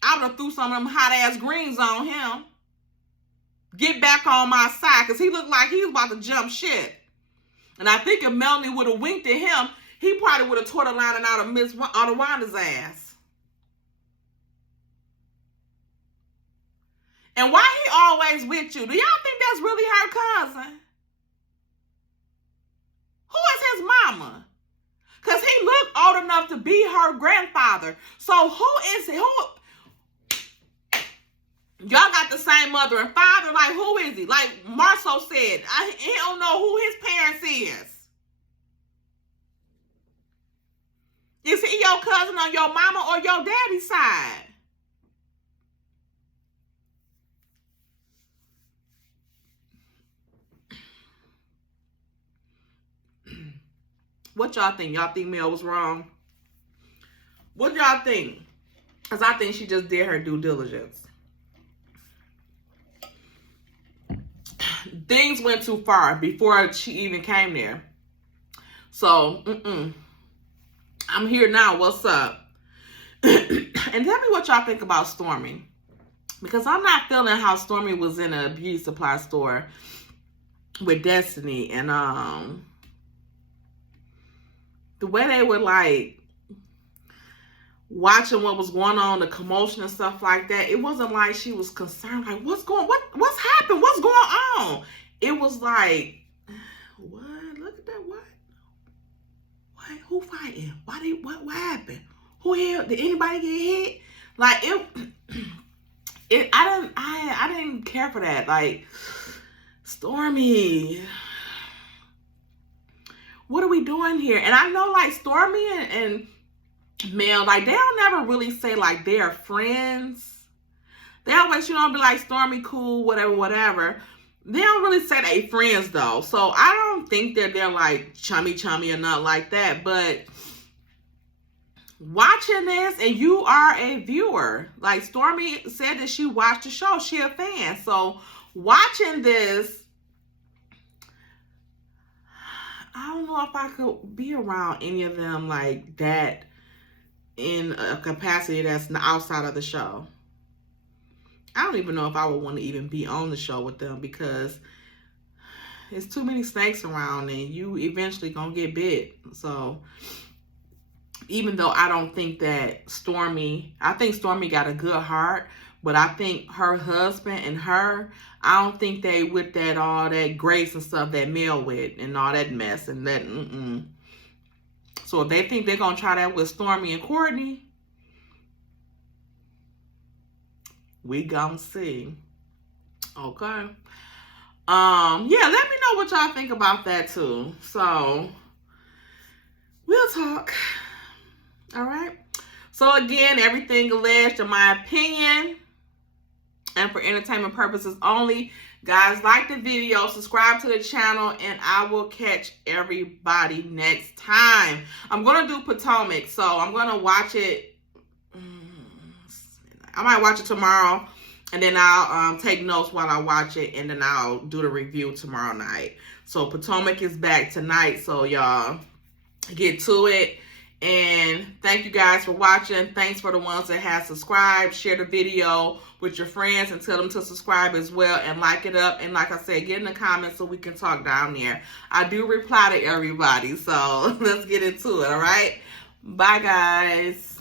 I would have threw some of them hot ass greens on him. Get back on my side, because he looked like he was about to jump shit. And I think if Melanie would have winked at him, he probably would have tore the lining out of Wanda's ass. And why he always with you? Do y'all think that's really her cousin? Who is his mama? Because he looked old enough to be her grandfather. So who is he? Y'all got the same mother and father. Like, who is he? Like Marceau said, he don't know who his parents is. Is he your cousin on your mama or your daddy's side? What y'all think? Y'all think Mel was wrong? What y'all think? Because I think she just did her due diligence. Things went too far before she even came there. So, I'm here now. What's up? And tell me what y'all think about Stormy. Because I'm not feeling how Stormy was in a beauty supply store with Destiny. And the way they were like watching what was going on, the commotion and stuff like that, it wasn't like she was concerned, like, what's happened? What's going on? It was like, what? Look at that, what? Who fighting? What happened? Who hit? Did anybody get hit? Like, I didn't care for that. Like, Stormy, what are we doing here? And I know, like, Stormy and Mel, like, they don't never really say, like, they're friends. They always, be like, Stormy, cool, whatever. They don't really say they friends, though. So, I don't think that they're, like, chummy or nothing like that. But watching this, and you are a viewer. Like, Stormy said that she watched the show. She a fan. So, watching this, I don't know if I could be around any of them like that in a capacity that's outside of the show. I don't even know if I would want to even be on the show with them, because there's too many snakes around and you eventually gonna get bit. So even though I don't think that Stormy, I think Stormy got a good heart, but I think her husband and her, I don't think they with that all that grace and stuff that Mel with and all that mess and that. So if they think they're gonna try that with Stormy and Courtney, we gonna see. Okay. Yeah, let me know what y'all think about that too. So we'll talk. All right. So again, everything alleged in my opinion and for entertainment purposes only. Guys, like the video, subscribe to the channel, and I will catch everybody next time. I'm going to do Potomac, so I'm going to watch it. I might watch it tomorrow, and then I'll take notes while I watch it, and then I'll do the review tomorrow night. So Potomac is back tonight, so y'all get to it. And thank you guys for watching. Thanks for the ones that have subscribed. Share the video with your friends and tell them to subscribe as well and like it up. And like I said, get in the comments so we can talk down there. I do reply to everybody, so let's get into it, all right? Bye, guys.